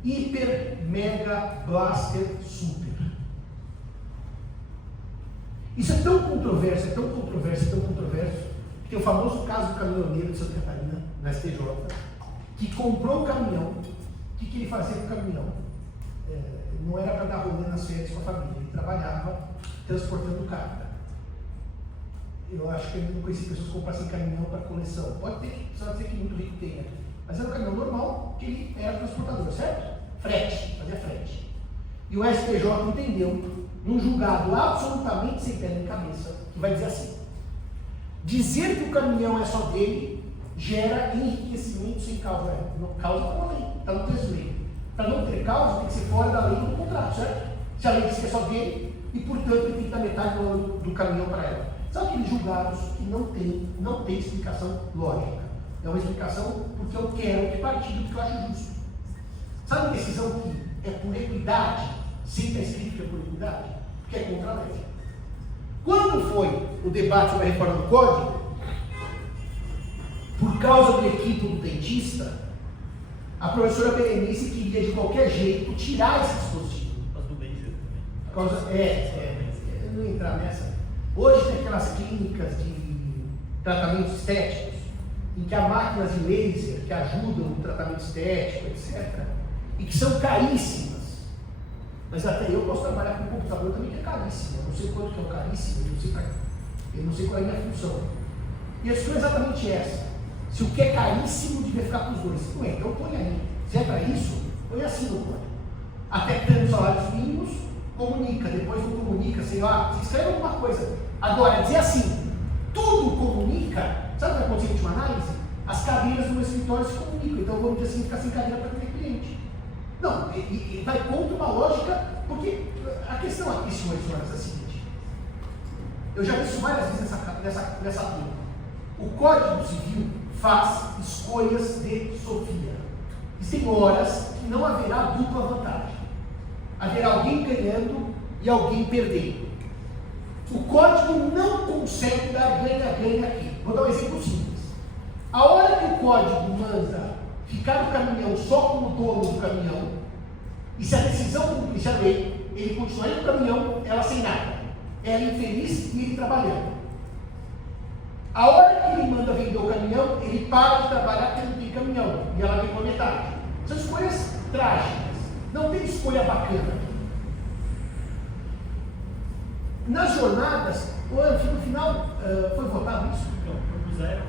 Hiper, mega, blaster, super. Isso é tão controverso, é tão controverso, é tão controverso, que tem o famoso caso do caminhoneiro de Santa Catarina, na STJ, que comprou um caminhão. O que ele fazia com o caminhão? Não era para dar rolê nas férias com a família, ele trabalhava transportando carga. Eu acho que eu não conheci pessoas que comprassem caminhão para coleção. Pode ter, precisa dizer que muito rico tenha. Mas era um caminhão normal, que ele era transportador, certo? Frete, fazia frete. E o STJ entendeu, num julgado absolutamente sem pé nem cabeça, que vai dizer assim: dizer que o caminhão é só dele gera enriquecimento sem causa. Não, causa com a lei, está no texto de lei. Para não ter causa, tem que ser fora da lei do contrato, certo? Se a lei diz que é só dele, e portanto ele tem que dar metade do caminhão para ela. São aqueles julgados que não tem explicação lógica. É uma explicação porque eu quero que partido, porque eu acho justo. Sabe a decisão que é por equidade, sem estar escrito que é por equidade? Porque é contra a lei. Quando foi o debate sobre a reforma do Código, por causa do equipe do dentista, a professora Berenice queria de qualquer jeito tirar esse dispositivo. Mas do Benzer também. Por causa, eu não ia entrar nessa. Hoje tem aquelas clínicas de tratamentos estéticos, em que há máquinas de laser que ajudam no tratamento estético, etc. E que são caríssimas. Mas até eu posso trabalhar com computador também que é caríssimo. Eu não sei quanto que é o caríssimo, eu não sei qual é a minha função. E a questão é exatamente essa. Se o que é caríssimo devia ficar para os dois. Não é, então põe aí. Se é para isso, põe assim no código. Até tendo salários mínimos, comunica. Depois não comunica, sei lá, se escreve alguma coisa. Agora, dizer assim, tudo comunica. Sabe o que acontece em última análise? As cadeiras no meu escritório se comunicam. Então vamos dizer assim, ficar sem cadeira para ter cliente. Não, e vai contra uma lógica, porque a questão aqui, senhores e senhoras, é a seguinte. Eu já vi isso várias vezes nessa turma. O Código Civil faz escolhas de Sofia. Existem horas que não haverá dupla vantagem. Haverá alguém ganhando e alguém perdendo. O código não consegue dar ganha-ganha aqui. Vou dar um exemplo simples. A hora que o código manda ficar o caminhão só como dono do caminhão, e se a decisão cumprisse a lei, ele continuaria no caminhão, ela sem nada. Ela infeliz e ele trabalhando. A hora que ele manda vender o caminhão, ele para de trabalhar porque não tem caminhão, e ela vem com a metade. São escolhas trágicas. Não tem escolha bacana. Nas jornadas, no final, foi votado isso? Então, propuseram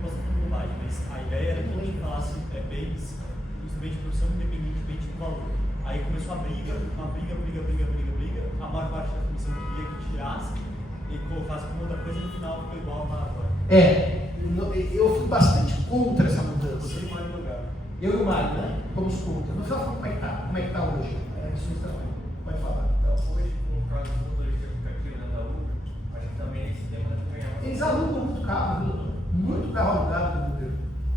bastante bobagem, mas a ideia era que a gente falasse bens, instrumento de produção independentemente do valor. Aí começou a briga, a maior parte da comissão queria que tirasse e colocasse como outra coisa, e no final ficou igual a agora. Eu fui bastante contra essa mudança. Você e o Mário lugar. Eu e o Mário, né? Fomos contra. No final, como é que está hoje? Isso está bem. Pode falar. Então, hoje, no caso do motorista que fica aqui na Uber, acho que também esse tema deve ganhar mais. Eles alugam muito carro, viu? Muito carro alugado no Uber.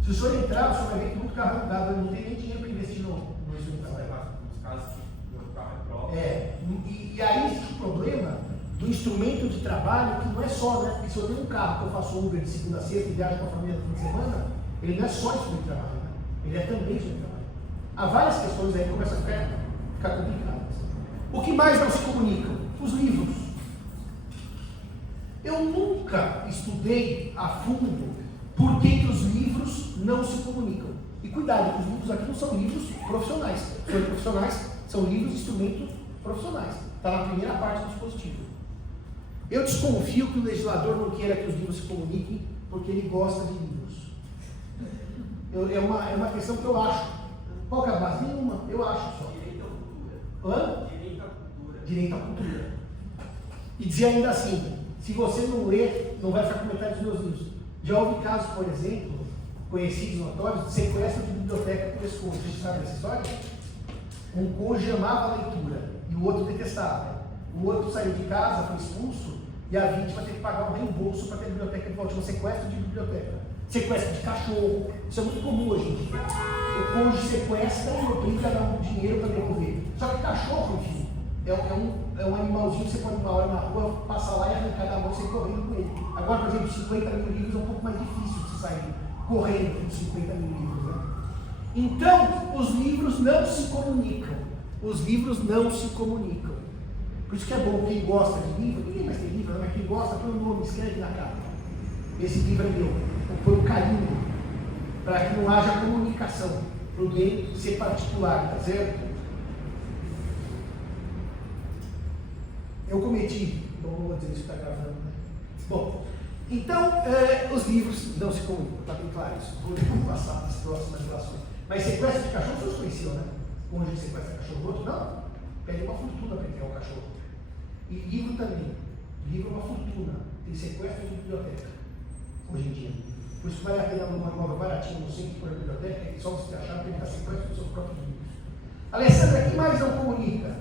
Se o senhor entrar, o senhor vai ver que muito carro alugado, não tem nem dinheiro para investir no instrumento de trabalho. Nos casos que o carro é próprio. E aí existe o problema do instrumento de trabalho, que não é só, né? Porque se eu tenho um carro que eu faço Uber de segunda a sexta e viajo com a família no fim de semana, ele não é só instrumento de trabalho, né? Ele é também instrumento de trabalho. Há várias questões aí que começam a ficar complicadas. O que mais não se comunicam? Os livros. Eu nunca estudei a fundo por que os livros não se comunicam. E cuidado, os livros aqui não são livros profissionais. São livros de instrumentos profissionais. Está na primeira parte do dispositivo. Eu desconfio que o legislador não queira que os livros se comuniquem porque ele gosta de livros. É uma questão que eu acho. Qual que é a base? Nenhuma, eu acho só. Direito à cultura. Hã? Direito à cultura. Direito à cultura. E dizer ainda assim, se você não ler, não vai ficar com metade dos meus livros. Já houve casos, por exemplo, conhecidos, notórios, de sequestro de biblioteca por esse cônjuge. Vocês sabem essa história? Um cônjuge amava a leitura e o outro detestava. O outro saiu de casa, foi expulso, e a vítima teve que pagar um reembolso para ter a biblioteca de volta. Um sequestro de biblioteca. Sequestro de cachorro. Isso é muito comum hoje em dia. O cônjuge sequestra e obriga a dar um dinheiro para devolver. Só que cachorro, enfim, é um animalzinho que você pode uma hora na rua, passar lá e arrancar da mão e sair correndo com ele. Agora, por exemplo, 50 mil livros é um pouco mais difícil de sair correndo com 50 mil livros. Né? Então, os livros não se comunicam. Os livros não se comunicam. Por isso que é bom, quem gosta de livro, ninguém mais tem livro, mas quem gosta, põe o nome, escreve na capa. Esse livro é meu. Põe um carinho, para que não haja comunicação, para o bem ser particular, tá certo? Eu cometi, não vou dizer isso que está gravando, né? Bom, então, os livros não se comunicam, está bem claro isso. Vou passar para as próximas relações. Mas sequestro de cachorro, vocês conheciam, né? Como a gente sequestra cachorro do outro? Não. Pede uma fortuna para pegar o cachorro. E livro também. Livro é uma fortuna. Tem sequestro de biblioteca, hoje em dia. Por isso vale a pena uma nova baratinha no centro por a biblioteca, e só você achar que ele está sequestro dos seus próprios livros. Alessandra, quem mais não comunica?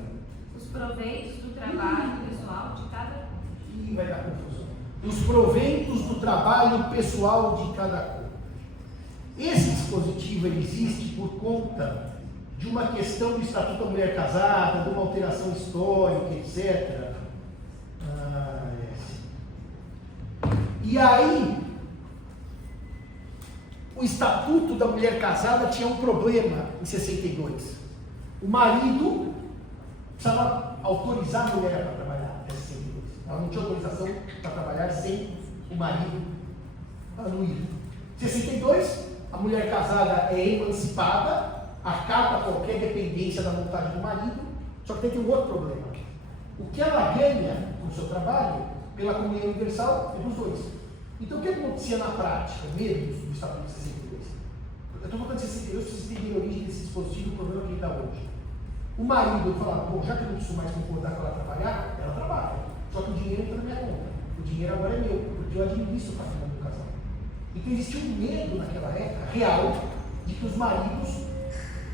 Os proveitos do trabalho pessoal de cada um. Ih, vai dar confusão. Os proveitos do trabalho pessoal de cada um. Esse dispositivo ele existe por conta de uma questão do Estatuto da Mulher Casada, de uma alteração histórica, etc. E aí, o Estatuto da Mulher Casada tinha um problema em 62. O marido precisava autorizar a mulher para trabalhar em 62. Ela não tinha autorização para trabalhar sem o marido anuir. Em 62, a mulher casada é emancipada, acaba qualquer dependência da vontade do marido, só que tem um outro problema. O que ela ganha com o seu trabalho, pela comunhão universal, é dos dois. Então, o que acontecia na prática, mesmo do Estatuto de 62? Eu estou falando de 62, vocês entendem a origem desse dispositivo, o problema que ele está hoje. O marido falava, bom, já que eu não preciso mais concordar com ela trabalhar, ela trabalha. Só que o dinheiro entra na minha conta. O dinheiro agora é meu, porque eu administro o patrimônio do casal. Então, existia um medo naquela época, real, de que os maridos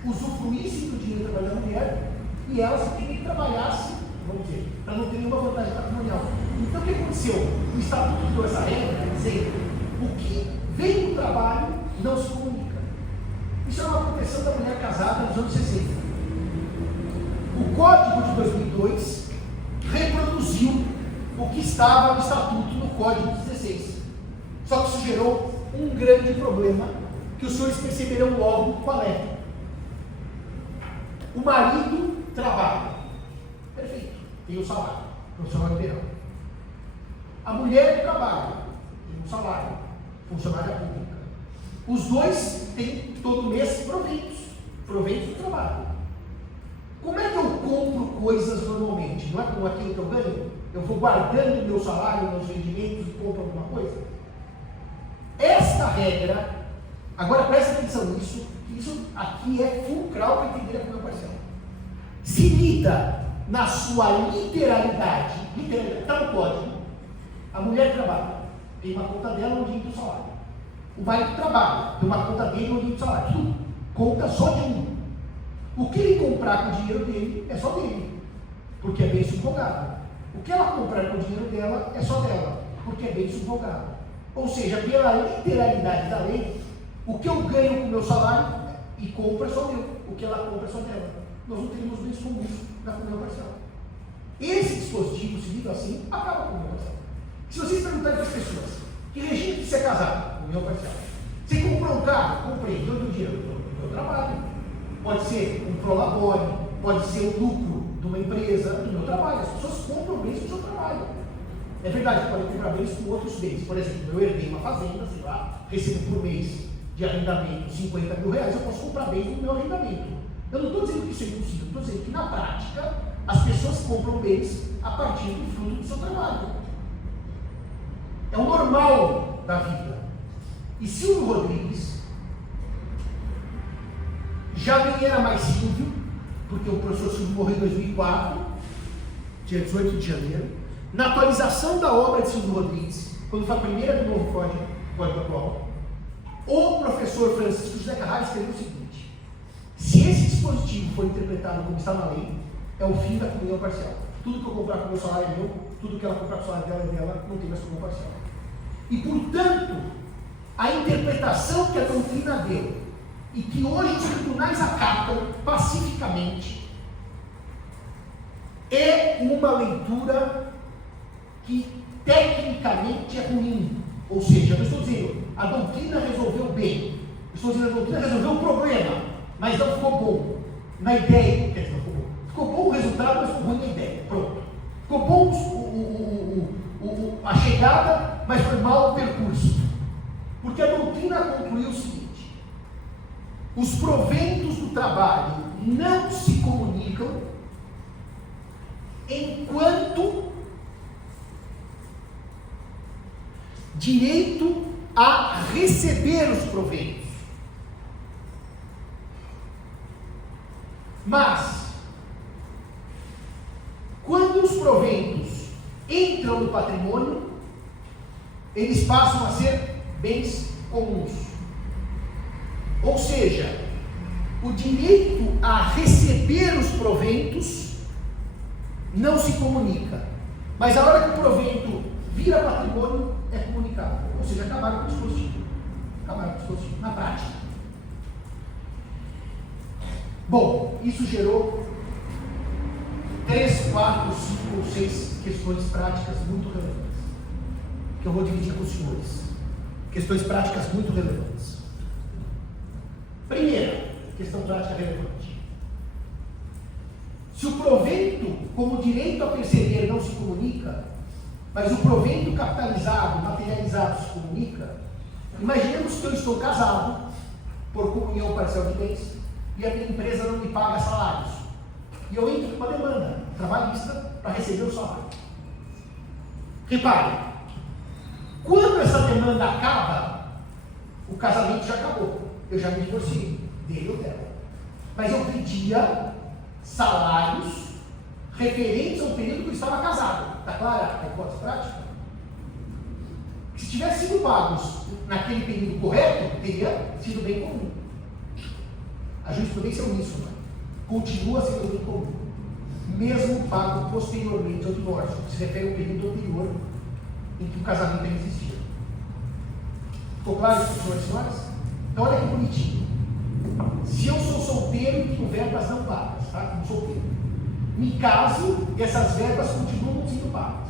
usufruíssem do dinheiro do trabalho da mulher e ela simplesmente trabalhasse, vamos dizer, para não ter nenhuma vantagem patrimonial. Então, o que aconteceu? O Estatuto deu essa regra, dizendo o que vem do trabalho não se comunica. Isso é uma proteção da mulher casada nos anos 60. O Código de 2002 reproduziu o que estava no Estatuto no Código de 16. Só que isso gerou um grande problema que os senhores perceberão logo qual é. O marido trabalha. Perfeito. Tem o salário. Profissional liberal. A mulher trabalha. Tem um salário. Funcionária pública. Os dois têm todo mês proventos. Proventos do trabalho. Como é que eu compro coisas normalmente? Não é com aquilo que eu ganho? Eu vou guardando o meu salário, meus rendimentos e compro alguma coisa? Esta regra, agora presta atenção nisso, isso aqui é fulcral para entender a comunhão parcial. Se lida na sua literalidade, está no código, a mulher trabalha, tem uma conta dela onde entra o salário. O marido trabalha, tem uma conta dele onde entra o salário. Tudo. Conta só de um. O que ele comprar com o dinheiro dele é só dele, porque é bem subrogado. O que ela comprar com o dinheiro dela é só dela, porque é bem subrogado. Ou seja, pela literalidade da lei, o que eu ganho com o meu salário e compro é só meu, o que ela compra é só dela. Nós não temos bens comuns na comunhão parcial. Esse dispositivo, se lido assim, acaba com a comunhão parcial. Se vocês perguntarem para as pessoas, que regime de ser casado? Comunhão parcial. Você comprou um carro? Comprei. De onde o dinheiro? Do meu trabalho. Pode ser um prolabore, pode ser o lucro de uma empresa, do meu trabalho. As pessoas compram bens do seu trabalho. É verdade, podem comprar bens com outros bens. Por exemplo, eu herdei uma fazenda, sei lá, recebo por mês de arrendamento 50 mil reais, eu posso comprar bens no meu arrendamento. Eu não estou dizendo que isso é impossível, estou dizendo que na prática as pessoas compram bens a partir do fruto do seu trabalho. É o normal da vida. E Silvio Rodrigues já nem era mais Silvio, porque o professor Silvio morreu em 2004, dia 18 de janeiro. Na atualização da obra de Silvio Rodrigues, quando foi a primeira do novo código atual, o professor Francisco José Carrara escreveu o seguinte: se esse dispositivo for interpretado como está na lei, é o fim da comunhão parcial. Tudo que eu comprar com o meu salário é meu, tudo que ela comprar com o salário dela é dela, não tem mais comunhão parcial. E, portanto, a interpretação que a doutrina deu, e que hoje os tribunais acatam pacificamente, é uma leitura que tecnicamente é ruim. Ou seja, eu não estou dizendo a doutrina resolveu bem, eu estou dizendo a doutrina resolveu o problema, mas não ficou bom na ideia. Quer dizer, não ficou bom. Ficou bom o resultado, mas ficou ruim na ideia. Pronto. Ficou bom a chegada, mas foi mal o percurso. Porque a doutrina concluiu o seguinte: os proventos do trabalho não se comunicam enquanto direito a receber os proventos. Mas, quando os proventos entram no patrimônio, eles passam a ser bens comuns. Ou seja, o direito a receber os proventos não se comunica. Mas a hora que o provento vira patrimônio, é comunicado. Ou seja, acabaram com o dispositivo. Acabaram com o dispositivo, na prática. Bom, isso gerou 3, 4, 5 ou 6 questões práticas muito relevantes, que eu vou dividir com os senhores. Questões práticas muito relevantes. Primeira questão prática relevante: se o provento, como direito a perceber, não se comunica, mas o provento capitalizado, materializado, se comunica, imaginemos que eu estou casado por comunhão parcial de bens e a minha empresa não me paga salários. E eu entro com uma demanda trabalhista para receber o salário. Repare, quando essa demanda acaba, o casamento já acabou. Eu já me divorciei, dele ou dela. Mas eu pedia salários referentes ao período que eu estava casado. Está clara a hipótese prática? Se tivesse sido pagos naquele período correto, teria sido bem comum. A jurisprudência é uníssona. Continua sendo bem comum, mesmo pago posteriormente ao divórcio, que se refere ao período anterior em que o casamento ainda existia. Ficou claro isso, senhores e senhoras? Então, olha que bonitinho. Se eu sou solteiro e tenho verbas não pagas, tá? Como solteiro, me caso, essas verbas continuam sendo pagas.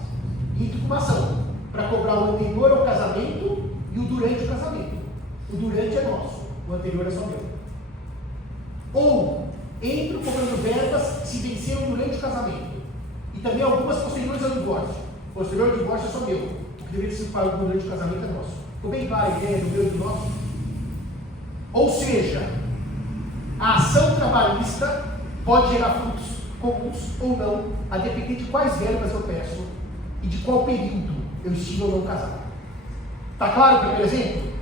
E entro com uma ação para cobrar o anterior ao casamento e o durante o casamento. O durante é nosso, o anterior é só meu. Ou entro cobrando verbas se venceram durante o casamento. E também algumas posteriores ao divórcio. Posterior ao divórcio é só meu. O que deveria ser pago durante o casamento é nosso. Ficou bem claro a ideia do meu e do nosso? Ou seja, a ação trabalhista pode gerar frutos comuns ou não, a depender de quais verbas eu peço e de qual período eu estive ou não casado. Está claro o primeiro exemplo?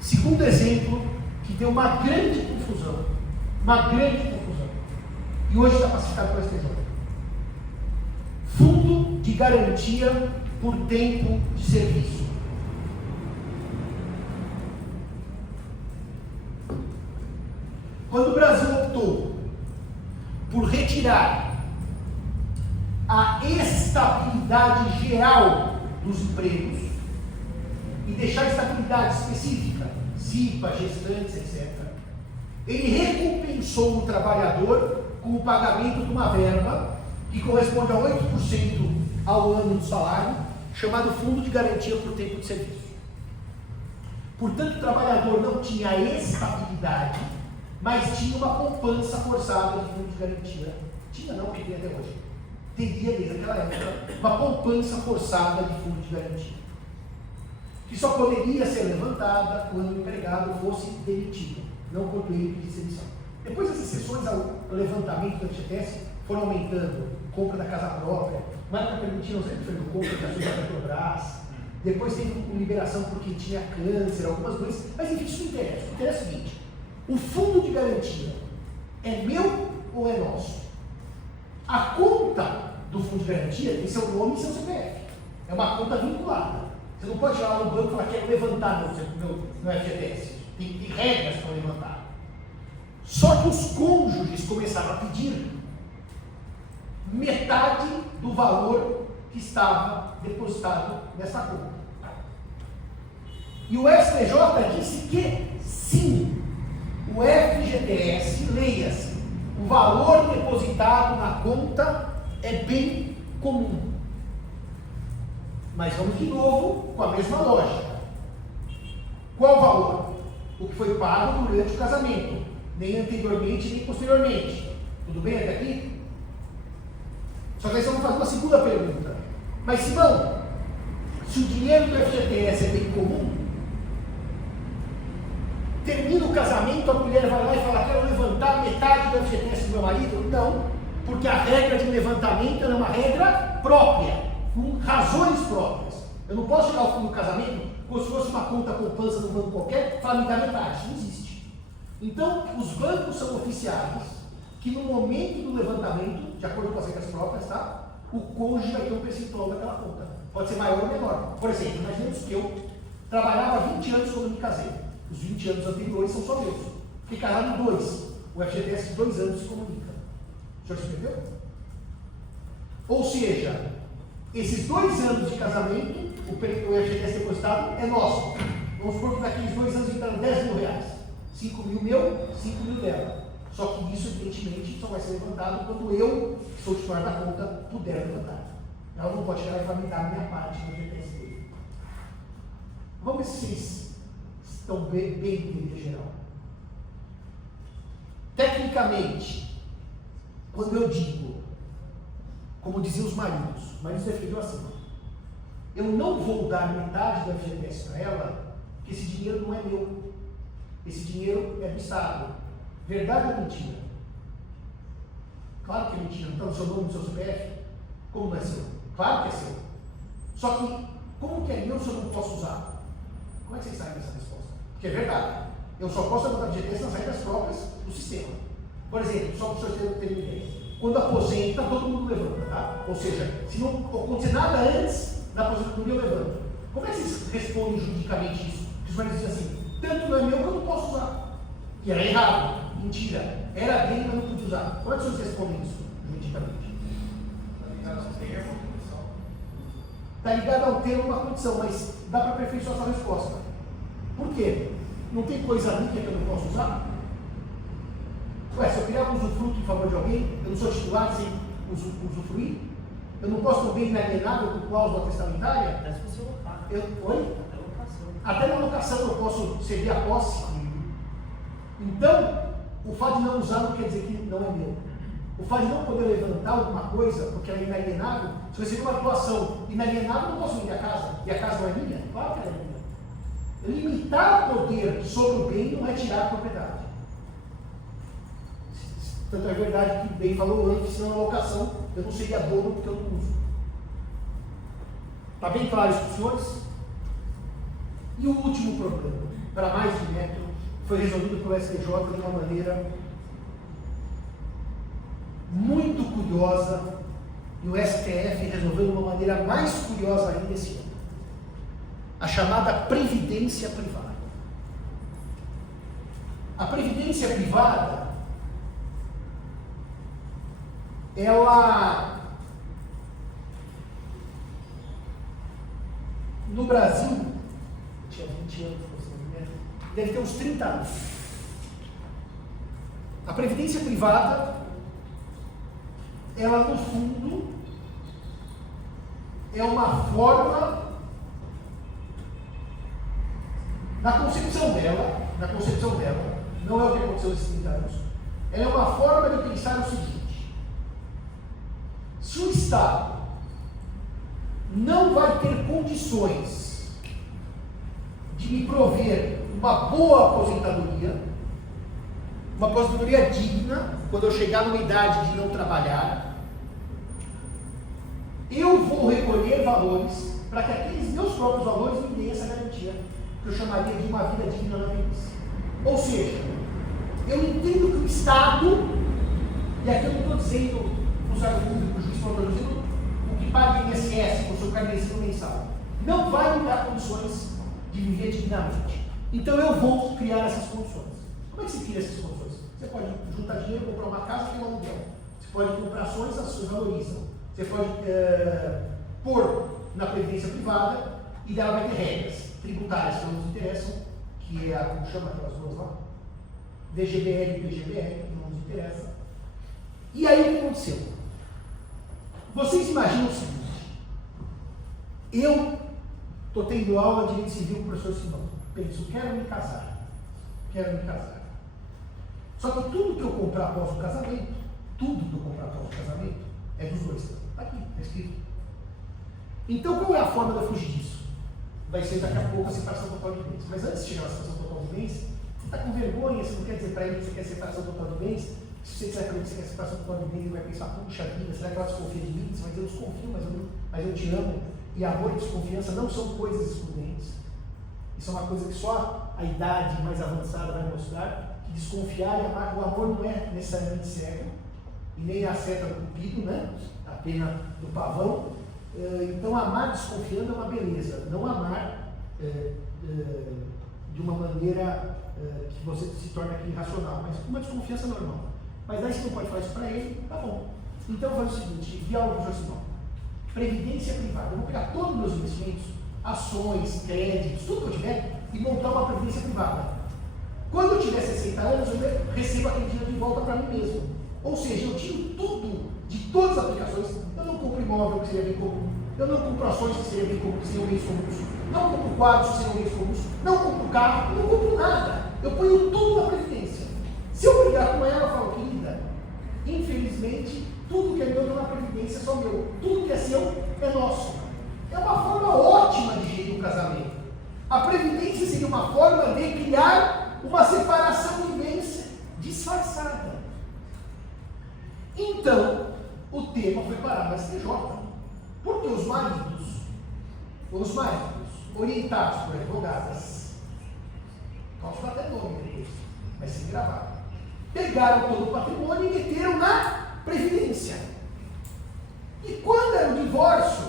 Segundo exemplo, que deu uma grande confusão. Uma grande confusão. E hoje está pacificado pelo STJ. Fundo de garantia por tempo de serviço. Quando o Brasil optou por retirar a estabilidade geral dos empregos e deixar a estabilidade específica, CIPA, gestantes, etc., ele recompensou o trabalhador com o pagamento de uma verba que corresponde a 8% ao ano do salário, chamado Fundo de Garantia por Tempo de Serviço. Portanto, o trabalhador não tinha estabilidade, mas tinha uma poupança forçada de fundo de garantia. Tinha não, porque tem até hoje. Teria desde aquela época uma poupança forçada de fundo de garantia, que só poderia ser levantada quando o empregado fosse demitido, não quando ele pedisse demissão. Depois as exceções ao levantamento do FGTS foram aumentando, compra da casa própria, mas não permitiram sempre compra de ações da Petrobras, depois teve com liberação porque tinha câncer, algumas doenças, mas enfim, isso não interessa. O que interessa é o seguinte: o fundo de garantia é meu ou é nosso? A conta do fundo de garantia tem seu nome e seu CPF. É uma conta vinculada. Você não pode ir lá no banco e falar: quero levantar meu FGTS. Tem regras para levantar. Só que os cônjuges começaram a pedir metade do valor que estava depositado nessa conta. E o STJ disse que sim, o FGTS, leia-se, o valor depositado na conta é bem comum. Mas vamos de novo com a mesma lógica. Qual o valor? O que foi pago durante o casamento, nem anteriormente nem posteriormente. Tudo bem até aqui? Só que aí vamos fazer uma segunda pergunta. Mas Simão, se o dinheiro do FGTS é bem comum, termina o casamento, a mulher vai lá e fala: quero levantar metade do FGTS do meu marido? Não, porque a regra de levantamento é uma regra própria, com razões próprias. Eu não posso chegar ao fim do casamento como se fosse uma conta poupança num banco qualquer e falar: me dá metade. Isso não existe. Então, os bancos são oficiais que no momento do levantamento, de acordo com as regras próprias, tá? O cônjuge vai ter um percentual daquela conta. Pode ser maior ou menor. Por exemplo, imaginemos que eu trabalhava 20 anos quando me casei. Os 20 anos anteriores são só meus. Fiquei casado em 2. O FGTS de 2 anos se comunica. O senhor se entendeu? Ou seja, esses 2 anos de casamento, o FGTS depositado é nosso. Vamos supor que naqueles 2 anos entraram 10 mil reais. 5 mil meu, 5 mil dela. Só que isso, evidentemente, só vai ser levantado quando eu, que sou titular da conta, puder levantar. Ela não pode chegar e vai me dar a minha parte no FGTS dele. Vamos ver se vocês estão bem em geral. Tecnicamente, quando eu digo, como diziam os maridos defendiam assim: eu não vou dar metade do FGTS para ela, porque esse dinheiro não é meu. Esse dinheiro é do Estado. Verdade ou mentira? Claro que é mentira. Não está no seu nome, no seu CPF? Como não é seu? Claro que é seu. Só que, como que é meu se eu não posso usar? Como é que vocês sabem dessa resposta? Porque é verdade. Eu só posso levantar FGTS nas regras próprias do sistema. Por exemplo, só para o senhor ter uma ideia. Quando aposenta, todo mundo levanta, tá? Ou seja, se não acontecer nada antes da aposentadoria, eu levanto. Como é que vocês respondem juridicamente isso? Os maridos dizem assim: tanto não é meu que eu não posso usar. E era errado. Mentira. Era dele, mas não podia usar. Como é que vocês respondem isso juridicamente? Está ligado ao termo uma condição, mas dá para aperfeiçoar essa resposta. Por quê? Não tem coisa minha que eu não posso usar? Ué, se eu criar um usufruto em favor de alguém, eu não sou titular sem usufruir? Eu não posso ter um bem inalienável com cláusula testamentária? Até se você locar. Oi? Até locação. Até na locação eu posso ceder a posse. Então, o fato de não usar não quer dizer que não é meu. O fato de não poder levantar alguma coisa, porque ela é inalienável, se eu receber uma doação inalienável, eu não posso vender a casa, e a casa não é minha? Claro que ela é minha. Limitar o poder sobre o bem não é tirar a propriedade. Tanto é verdade que o bem falou antes, se não é locação, eu não seria dono porque eu não uso. Está bem claro isso para os senhores? E o último problema, para mais de metro, foi resolvido pelo STJ de uma maneira muito curiosa, e o STF resolveu de uma maneira mais curiosa ainda esse ano. A chamada previdência privada. A previdência privada, ela, no Brasil, tinha 20 anos, deve ter uns 30 anos. A previdência privada, ela no fundo é uma forma, na concepção dela, não é o que aconteceu nesses 30 anos, ela é uma forma de pensar o seguinte: se o Estado não vai ter condições de me prover uma boa aposentadoria, uma aposentadoria digna, quando eu chegar numa idade de não trabalhar, eu vou recolher valores para que aqueles meus próprios valores me deem essa garantia, que eu chamaria de uma vida digna na velhice. Ou seja, eu entendo que o Estado, e aqui eu não estou dizendo o funcionário público, o juiz, estou dizendo o que paga o INSS com o seu carnezinho mensal, não vai me dar condições de viver dignamente. Então eu vou criar essas condições. Como é que se cria essas condições? Você pode juntar dinheiro, comprar uma casa que é um aluguel. Você pode comprar ações, as ações valorizam. Você pode pôr na previdência privada e dela vai ter regras tributárias que não nos interessam, que é a, como chama aquelas duas lá? VGBL e PGBL, que não nos interessa. E aí o que aconteceu? Vocês imaginam o seguinte: eu estou tendo aula de direito civil com o professor Simão. Penso, quero me casar. Só que tudo que eu comprar após o casamento, é dos dois. Está aqui, está escrito. Então qual é a forma de eu fugir disso? Vai ser daqui a pouco a separação total de bens. Mas antes de chegar à separação total de bens, você está com vergonha, você não quer dizer para ele que você quer separação total de bens. Se você disser para ele que você quer separação total de bens, ele vai pensar, puxa vida, será que ela desconfia de mim? Você vai dizer, eu desconfio, mas eu te amo. E amor e desconfiança não são coisas excludentes. Isso é uma coisa que só a idade mais avançada vai mostrar, que desconfiar e amar, o amor não é necessariamente cego, e nem a seta do cupido, né? A pena do pavão. Então amar desconfiando é uma beleza, não amar de uma maneira que você se torna aqui irracional, mas uma desconfiança normal. Mas aí você não pode falar isso para ele, tá bom. Então faz o seguinte, diálogo com o Simão. Previdência privada. Eu vou pegar todos os meus investimentos, ações, créditos, tudo que eu tiver, e montar uma previdência privada. Quando eu tiver 60 anos, eu recebo aquele dinheiro de volta para mim mesmo. Ou seja, eu tiro tudo de todas as aplicações. Eu não compro imóvel, que seria bem comum. Eu não compro ações, que seria bem comum, que seriam bens comuns. Não compro quadros, que seriam bens comuns. Não compro carro, não compro nada. Eu ponho tudo na previdência. Se eu brigar com ela, eu falo, querida, infelizmente, tudo que é meu está na previdência é só meu. Tudo que é seu é nosso. É uma forma ótima de gerir o casamento. A previdência seria uma forma de criar uma separação de bens disfarçada. Então, o tema foi parar no STJ. Porque os maridos, orientados por advogadas, posso dar até nome deles, vai ser gravado, pegaram todo o patrimônio e meteram na previdência. E quando era o divórcio,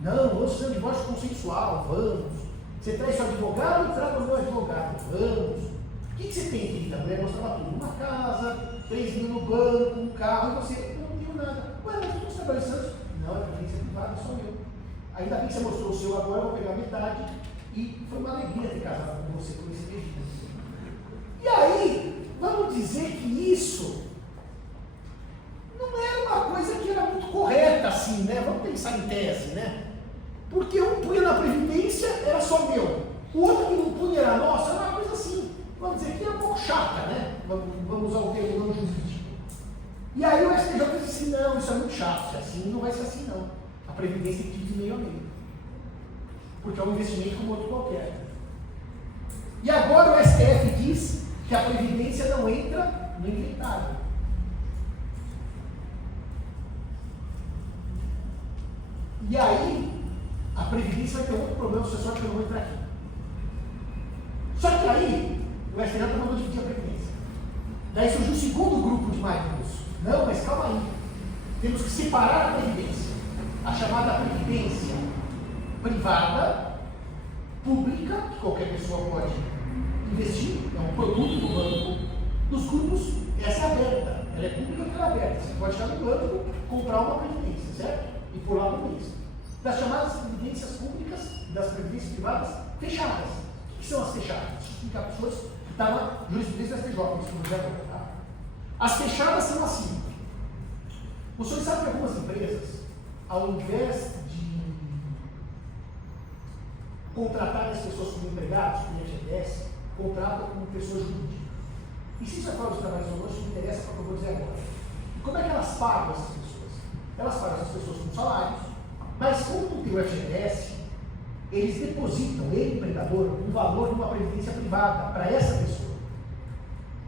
não, vamos fazer um divórcio consensual, vamos. Você traz seu advogado e traz o meu advogado, vamos. O que você tem, querida? A mulher mostrava tudo, uma casa, 3 mil no banco, um carro, e você não viu nada. Ué, mas tu não trabalha Santos? Não, a previdência privada é só meu. Ainda bem que você mostrou o seu agora, eu vou pegar metade. E foi uma alegria ter casado com você, com esse pedido. E aí, vamos dizer que isso não era uma coisa que era muito correta assim, né? Vamos pensar em tese, né? Porque um punha na previdência, era só meu. O outro que não punha era nosso, era uma coisa assim, vamos dizer que é um pouco chata, né? Vamos usar o termo não jurídico. E aí o STJ disse assim, não, isso é muito chato, assim não vai ser assim não. A previdência tem que ir de meio a meio. Porque é um investimento como outro qualquer. E agora o STF diz que a previdência não entra no inventário. E aí, a previdência vai ter outro problema sucessório que eu não vou entrar aqui. Só que aí, o STJ mandou dividir a previdência. Daí surgiu o segundo grupo de maridos. Não, mas calma aí. Temos que separar a previdência. A chamada previdência privada, pública, que qualquer pessoa pode investir, é um produto do banco. Dos grupos, essa é aberta. Ela é pública porque ela é aberta. Você pode estar no banco, comprar uma previdência, certo? E por lá no mês. Das chamadas previdências públicas e das previdências privadas fechadas. O que são as fechadas? Deixa eu explicar para as pessoas que está na jurisprudência da STJ, isso que eu vou dizer. Tá? As fechadas são assim. O senhor sabe que algumas empresas, ao invés de contratar as pessoas como empregados, como FGTS, contratam como pessoa jurídica. E se isso é fora dos trabalhos hoje, não interessa para o que eu vou dizer agora. E como é que elas pagam essas pessoas? Elas pagam essas pessoas com salários, mas como tem o FGTS, eles depositam, ele, empregador, um valor numa previdência privada para essa pessoa.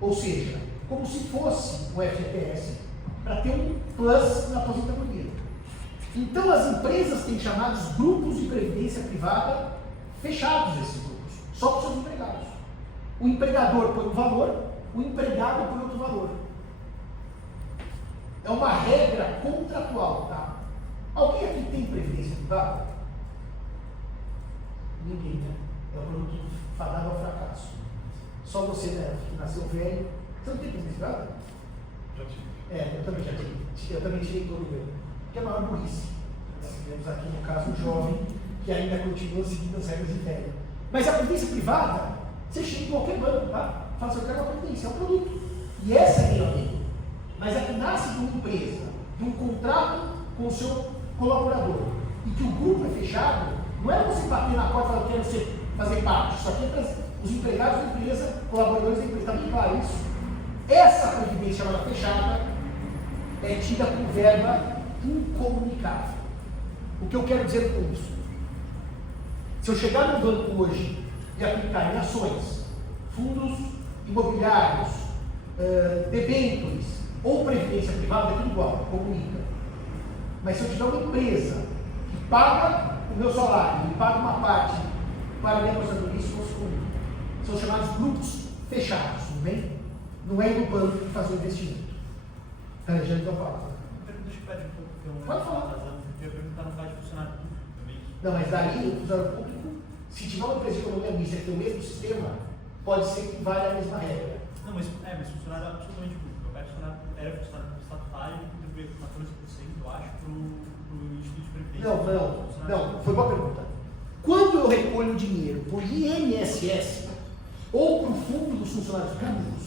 Ou seja, como se fosse o FGTS para ter um plus na aposentadoria. Então as empresas têm chamados grupos de previdência privada fechados, esses grupos, só para os seus empregados. O empregador põe um valor, o empregado põe outro valor. É uma regra contratual, tá? Alguém aqui tem previdência privada? Ninguém, né? É um produto fadado ao fracasso. Só você, né, que nasceu velho. Você não tem previdência privada? Já tive. Eu também já tive. Eu também tirei todo o meu. Que é a maior burrice. Nós temos aqui, no caso, um jovem que ainda continua seguindo as regras de velho. Mas a previdência privada, você chega em qualquer banco, tá? Fala assim, eu quero uma previdência, é um produto. E essa é a minha lei. Mas é que nasce de uma empresa, de um contrato com o seu colaborador, e que o grupo é fechado, não é você bater na porta e falar, quero fazer parte. Isso aqui é para os empregados da empresa, colaboradores da empresa. Está bem claro isso? Essa previdência chamada fechada é tida como verba incomunicável. O que eu quero dizer com isso? Se eu chegar no banco hoje e aplicar em ações, fundos imobiliários, debêntures ou previdência privada, é tudo igual, comunica. Mas se eu tiver uma empresa que paga o meu salário e paga uma parte para a minha aposentadoria, isso não se comunica. São chamados grupos fechados, tudo bem? Não é do banco que faz o investimento. Peraí, já estou falando. Deixa eu pedir um pouco. Pode falar. Eu ia perguntar no caso de funcionário público também. Não, mas daí o funcionário público, se tiver uma empresa de economia mista que tem o mesmo sistema, pode ser que valha a mesma regra. Não, mas funcionário absolutamente público. Meu pai era funcionário estatutário e contribuía com 14%, eu acho, para o Instituto de Previdência. Não, foi boa pergunta. Quando eu recolho o dinheiro por INSS ou para o fundo dos funcionários públicos,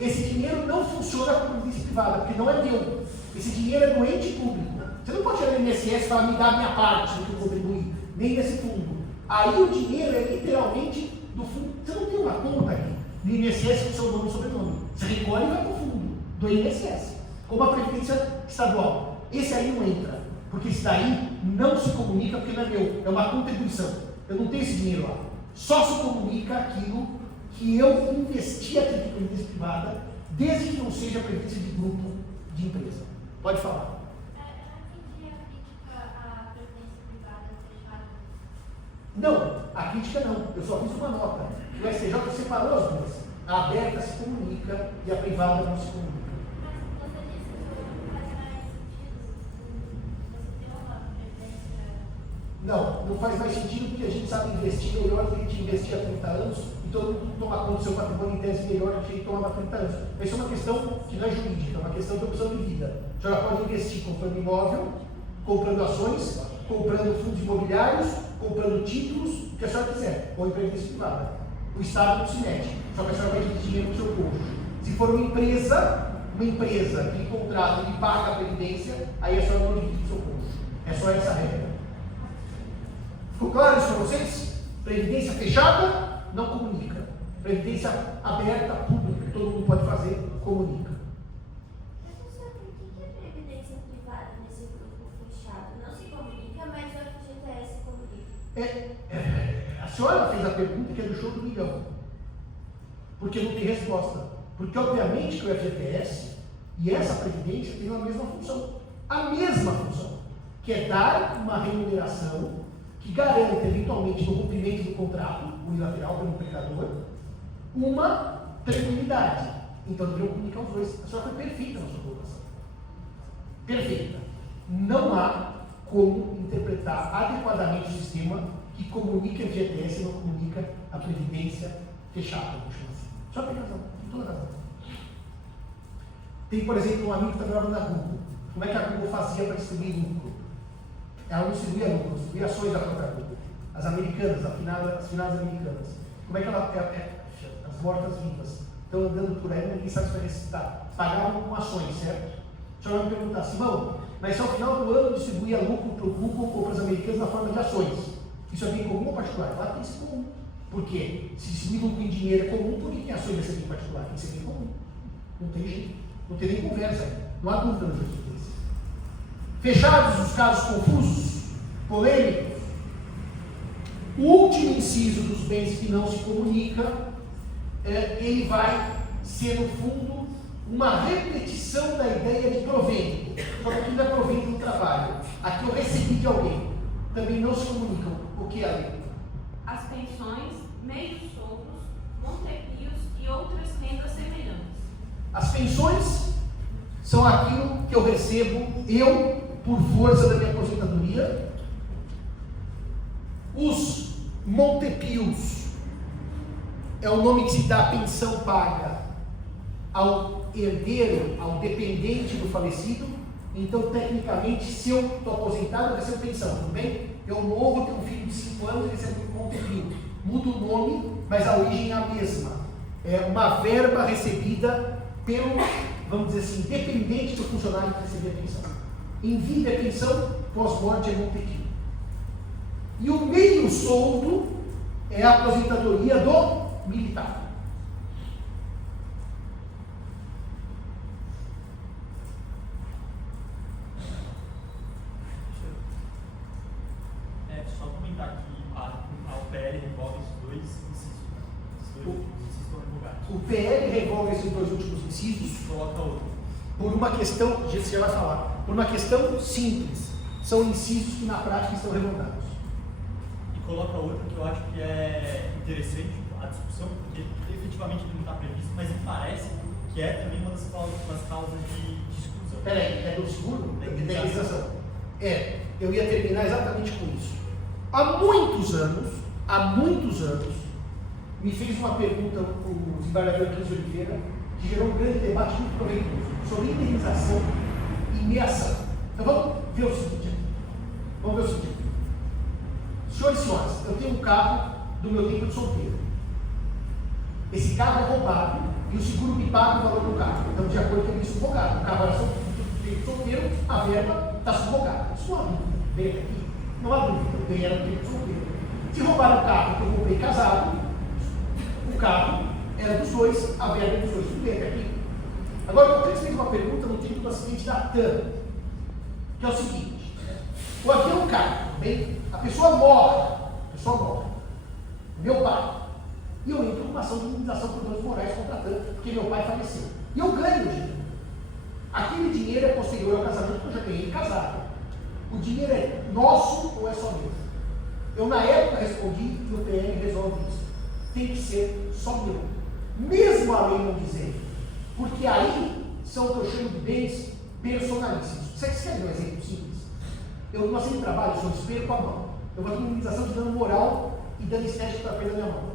esse dinheiro não funciona como previdência privada, porque não é meu. Esse dinheiro é do ente público. Você não pode tirar do INSS e falar, me dá a minha parte do que eu contribuí, nem desse fundo. Aí o dinheiro é literalmente do fundo. Você não tem uma conta aqui do INSS com o seu nome e sobrenome. Você recolhe e vai para o fundo do INSS, como a previdência estadual. Esse aí não entra, porque esse daí não se comunica porque não é meu, é uma contribuição. Eu não tenho esse dinheiro lá. Só se comunica aquilo que eu investi aqui em previdência privada, desde que não seja previdência de grupo de empresa. Pode falar. Não, a crítica não. Eu só fiz uma nota. O STJ separou as duas. A aberta se comunica e a privada não se comunica. Não faz mais sentido porque a gente sabe investir melhor do que a gente investia há 30 anos e todo mundo toma conta do seu patrimônio em tese melhor do que a gente tomava há 30 anos. Mas isso é uma questão que não é jurídica, é uma questão de opção de vida. A senhora pode investir comprando imóvel, comprando ações, comprando fundos imobiliários, comprando títulos, o que a senhora quiser, ou em previdência privada. O Estado não se mete, só que a senhora vai dividir dinheiro com o seu cônjuge. Se for uma empresa que contrata e paga a previdência, aí a senhora não divide com o seu cônjuge. É só essa regra. Ficou claro isso para vocês? Previdência fechada, não comunica. Previdência aberta, pública, que todo mundo pode fazer, comunica. Eu não sei por que a previdência privada nesse grupo fechado não se comunica, mas o FGTS comunica. A senhora fez a pergunta que é do show do milhão. Porque não tem resposta. Porque obviamente que o FGTS e essa previdência têm a mesma função. A mesma função. Que é dar uma remuneração que garanta, eventualmente, no cumprimento do contrato unilateral pelo empregador, uma tranquilidade. Então, deveriam comunicar os dois. A senhora foi perfeita na sua colocação. Perfeita. Não há como interpretar adequadamente o sistema que comunica a FGTS e não comunica a previdência fechada. A senhora tem razão, tem toda razão. Tem, por exemplo, um amigo que trabalhava na Google. Como é que a Google fazia para distribuir lucro? Ela não distribuía lucro, ela distribuía ações da própria Google. As americanas, as finadas americanas. Como é que ela. As mortas-vivas estão andando por aí, ninguém sabe se vai ressuscitar. Pagavam com ações, certo? A senhora vai perguntar, Simão, mas se ao final do ano distribuía lucro para o Google ou para as americanas na forma de ações, isso é bem comum ou particular? Lá tem que ser comum. Por quê? Se distribuir lucro em dinheiro é comum, por que tem ações vai ser bem particular? Tem que ser bem comum. Não tem jeito. Não tem nem conversa. Não há dúvida na justiça. Fechados os casos confusos, polêmicos, o último inciso dos bens que não se comunica, ele vai ser, no fundo, uma repetição da ideia de provento. Só que aqui não é provento do trabalho. Aqui eu recebi de alguém. Também não se comunicam. O que é a lei? As pensões, meios soltos, montepios e outras rendas semelhantes. As pensões são aquilo que eu recebo, eu, por força da minha aposentadoria. Os montepios é o nome que se dá à pensão paga ao herdeiro, ao dependente do falecido. Então, tecnicamente, se eu estou aposentado, eu recebo pensão, tudo bem? Eu morro, tenho um filho de 5 anos, recebo um montepio. Muda o nome, mas a origem é a mesma. É uma verba recebida pelo, vamos dizer assim, dependente do funcionário que recebia a pensão. Em vida é pensão, pós-morte é montepio. E o meio soldo é a aposentadoria do militar. Só comentar que a UPL revolve esses dois incisos. Esses dois incisos estão revogados. O PL revoga esses dois últimos incisos Coloca outro. por uma questão, você vai falar, por uma questão simples. São incisos que na prática estão revogados. E coloca outro que eu acho que é interessante a discussão, porque efetivamente ele não está previsto, mas me parece que é também uma das causas de exclusão. Peraí, é do seguro? Da indenização. Eu ia terminar exatamente com isso. Há muitos anos, me fez uma pergunta o desembargador Cris Oliveira, que gerou um grande debate muito proveitoso sobre indenização e meação. Então vamos ver o seguinte. Senhores e senhoras, eu tenho um carro do meu tempo de solteiro. Esse carro é roubado e o seguro me paga o valor do carro. Então, de acordo com isso, subrogado. O carro era solteiro, a verba está subrogada. Isso não há dúvida. Vem aqui, não há dúvida. Eu ganhei era do tempo de solteiro. Se roubaram o carro que eu comprei casado, o carro era dos dois, a verba é dos dois. Tudo bem até aqui. Agora, eu queria fazer uma pergunta no tempo do acidente da TAM, que é o seguinte: o avião cai, bem? A pessoa morre. Meu pai. E eu entro numa ação de indenização por danos morais contra a TAM, porque meu pai faleceu. E eu ganho dinheiro. Aquele dinheiro é posterior ao casamento, que eu já ganhei casado. O dinheiro é nosso ou é só meu? Eu, na época, respondi que o PM resolve isso. Tem que ser só meu. Mesmo a lei não dizer. Porque aí são o que eu chamo de bens personalíssimos. Vocês querem um exemplo simples? No acidente de trabalho, eu sou desespero com a mão. Eu vou ter uma indenização de dano moral e dano estético para a perda da minha mão.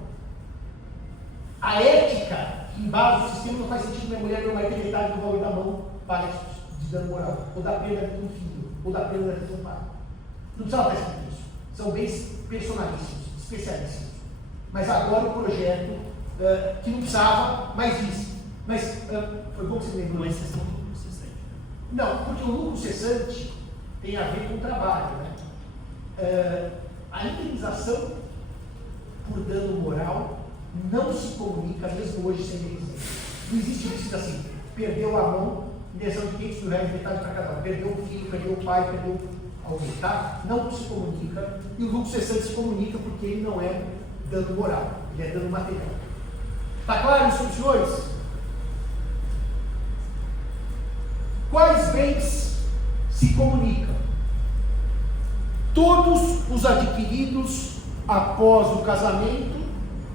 A ética que embasa o sistema não faz sentido minha mulher não vai ter metade do valor da mão para de dano moral, ou da perda de um filho, ou da perda de um pai. Não precisava estar escrito isso. São bens personalíssimos, especialíssimos. Mas agora o projeto, que não precisava, mais disse. Mas foi bom que você lembrou. Uma exceção do lucro cessante. Não, porque o lucro cessante tem a ver com o trabalho, né? A indenização por dano moral não se comunica, mesmo hoje, sem indenização. Não existe isso assim: perdeu a mão, indenização de 500 mil reais, metade para cada um. Perdeu o filho, perdeu o pai, perdeu alguém, tá? Não se comunica. E o lucro cessante se comunica porque ele não é dano moral, ele é dano material. Está claro isso, senhores? Quais bens se comunicam? Todos os adquiridos após o casamento,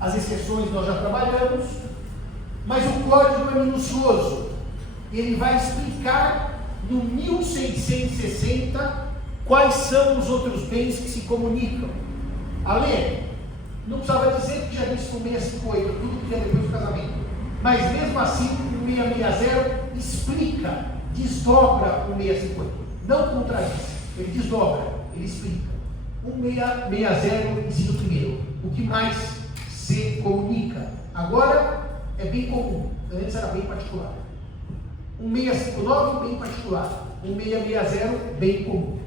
as exceções nós já trabalhamos, mas o código é minucioso. Ele vai explicar no 1660 quais são os outros bens que se comunicam. Além, não precisava dizer que já disse no 658, tudo que é depois do casamento. Mas mesmo assim, o 660 explica, desdobra o 658. Não contradiz, ele desdobra, ele explica. O 660, ensino primeiro. O que mais se comunica? Agora é bem comum, antes era bem particular. O 659, bem particular. O 660, bem comum.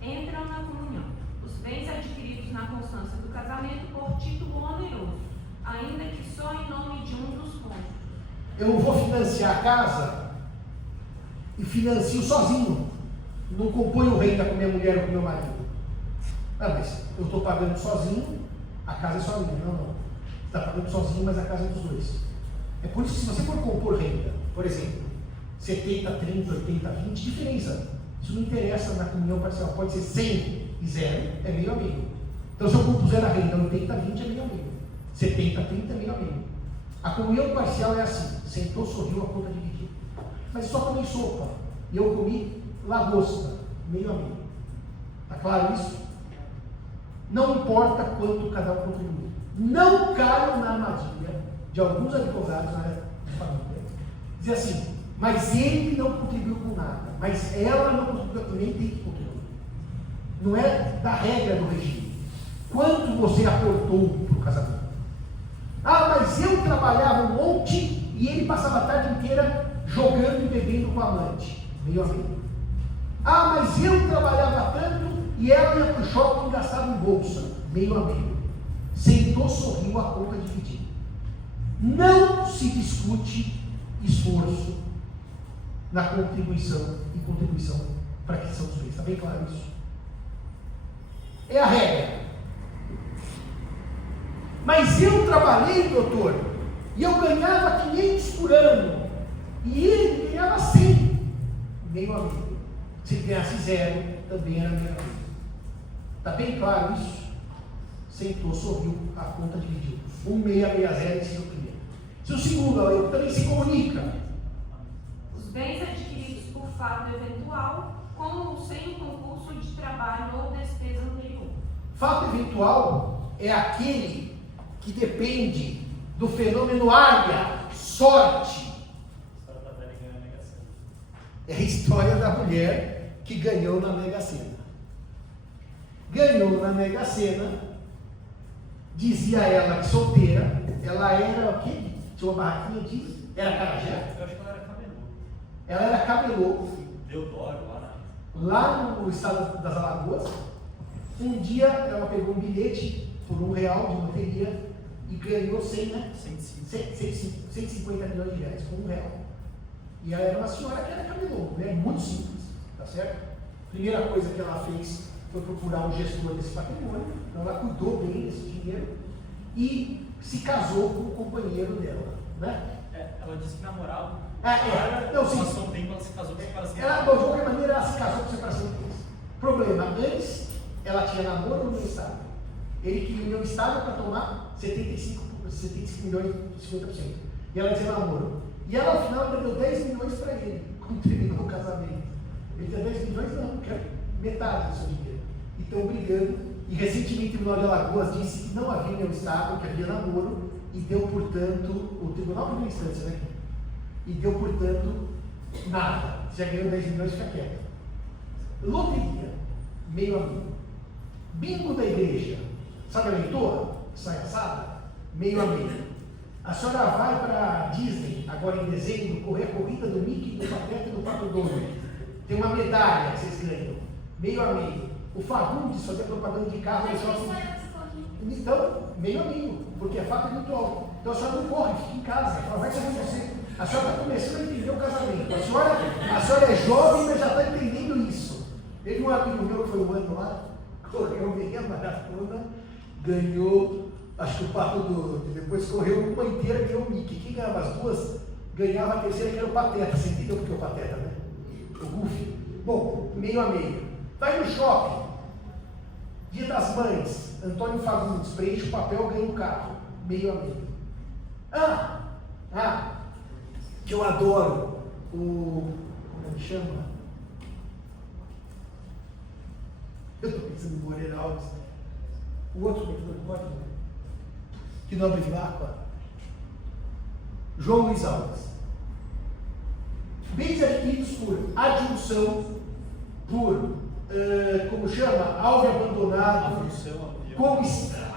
Entram na comunhão os bens adquiridos na constância do casamento por título oneroso, ainda que só em nome de um dos cônjuges. Eu não vou financiar a casa e financio sozinho. Não componho renda com minha mulher ou com meu marido. Ah, mas eu estou pagando sozinho, a casa é só minha. Não. Você está pagando sozinho, mas a casa é dos dois. É por isso que se você for compor renda Por exemplo, 70, 30, 80, 20, diferença. Isso não interessa na comunhão parcial. Pode ser 100 e 0, é meio a meio. Então, se eu compuser a renda 80, 20 é meio a meio. 70, 30 é meio a meio. A comunhão parcial é assim: sentou, sorriu, a conta dividiu. Mas só comi sopa. E eu comi lagosta, meio a meio. Está claro isso? Não importa quanto cada um contribui. Não caiam na armadilha de alguns advogados na área de família. Dizer assim, mas ele não contribuiu com nada, mas ela não contribuiu, nem tem que contribuir. Não é da regra do regime. Quanto você aportou para o casamento? Ah, mas eu trabalhava um monte e ele passava a tarde inteira jogando e bebendo com a amante. Meio a meio. Ah, mas eu trabalhava tanto e ela ia para o shopping e gastava em bolsa. Meio a meio. Sentou, sorriu, a conta dividiu. Não se discute esforço na contribuição e contribuição para a aquisição dos bens. Está bem claro isso? É a regra. Mas eu trabalhei, doutor, e eu ganhava 500 por ano. E ele ganhava 100. Meio a meio. Se ele ganhasse 0, também era meio a meio. Está bem claro isso? Sentou, sorriu, a conta dividiu. 1660 esse é o primeiro. Se o segundo, ele também se comunica. Os bens adquiridos por fato eventual, com ou sem o concurso de trabalho ou despesa anterior. Fato eventual é aquele que depende do fenômeno área, sorte. É a história da mulher que ganhou na Mega Sena. Ganhou na Mega Sena, dizia ela que solteira, ela era o quê? Tinha uma barraquinha de... Era carajé? Eu acho que ela era camelô. Ela era camelô. Deodoro, Lá no estado das Alagoas. Um dia ela pegou um bilhete por R$1 de loteria e ganhou 150 milhões de reais com R$1. E ela era uma senhora que era camelô, né? Muito simples, tá certo? Primeira coisa que ela fez foi procurar um gestor desse patrimônio. Então ela cuidou bem desse dinheiro e se casou com o companheiro dela, né? Ela disse que namorava. Não, sim. Passou um tempo, ela se casou com separação. Ela, de qualquer maneira, ela se casou com separação de bens. Problema, antes ela tinha namoro ou união estável? Ele queria união estável para tomar 75 milhões de 50%. E ela dizia namoro. E ela, ao final, deu 10 milhões para ele, quando terminou o casamento. Ele deu 10 milhões, não, quero metade do seu dinheiro. E estão brigando. E recentemente o Tribunal de Alagoas disse que não havia união estável, que havia namoro, e deu, portanto, o Tribunal de Primeira Instância, né? E deu, portanto, nada. Já ganhou 10 milhões, fica quieto. Loteria, meio a meio. Bingo da igreja, sabe a leitora? Sai assada? Meio a meio. A senhora vai para Disney, agora em dezembro, correr a corrida do Mickey, do Pateta e do Pato Donald. Tem uma medalha que vocês ganham. Meio a meio. O Fagundes fazer propaganda de carro no shopping. Então, meio a meio, porque é fato eventual. Então a senhora não corre, fica em casa. Ela vai saber você. A senhora está começando a entender o casamento. A senhora é jovem, mas já está entendendo isso. Teve um amigo meu que foi um ano lá, correu meia maratona, ganhou, acho que o Pato Donald, depois correu uma inteira, ganhou o Mickey. Quem ganhava as duas, ganhava a terceira, que era o Pateta. Você entendeu porque é o Pateta, né? O Goofy. Bom, meio a meio. Vai no shopping, Dia das Mães, Antônio Fagundes, preenche o papel, ganha um carro. Meio a meio. Que eu adoro, como é que chama? Eu estou pensando em Moreira Alves. O outro competidor do código, que não abriu Aqua. João Luiz Alves. Bens adquiridos por adjunção, por, como chama? Alve abandonado, como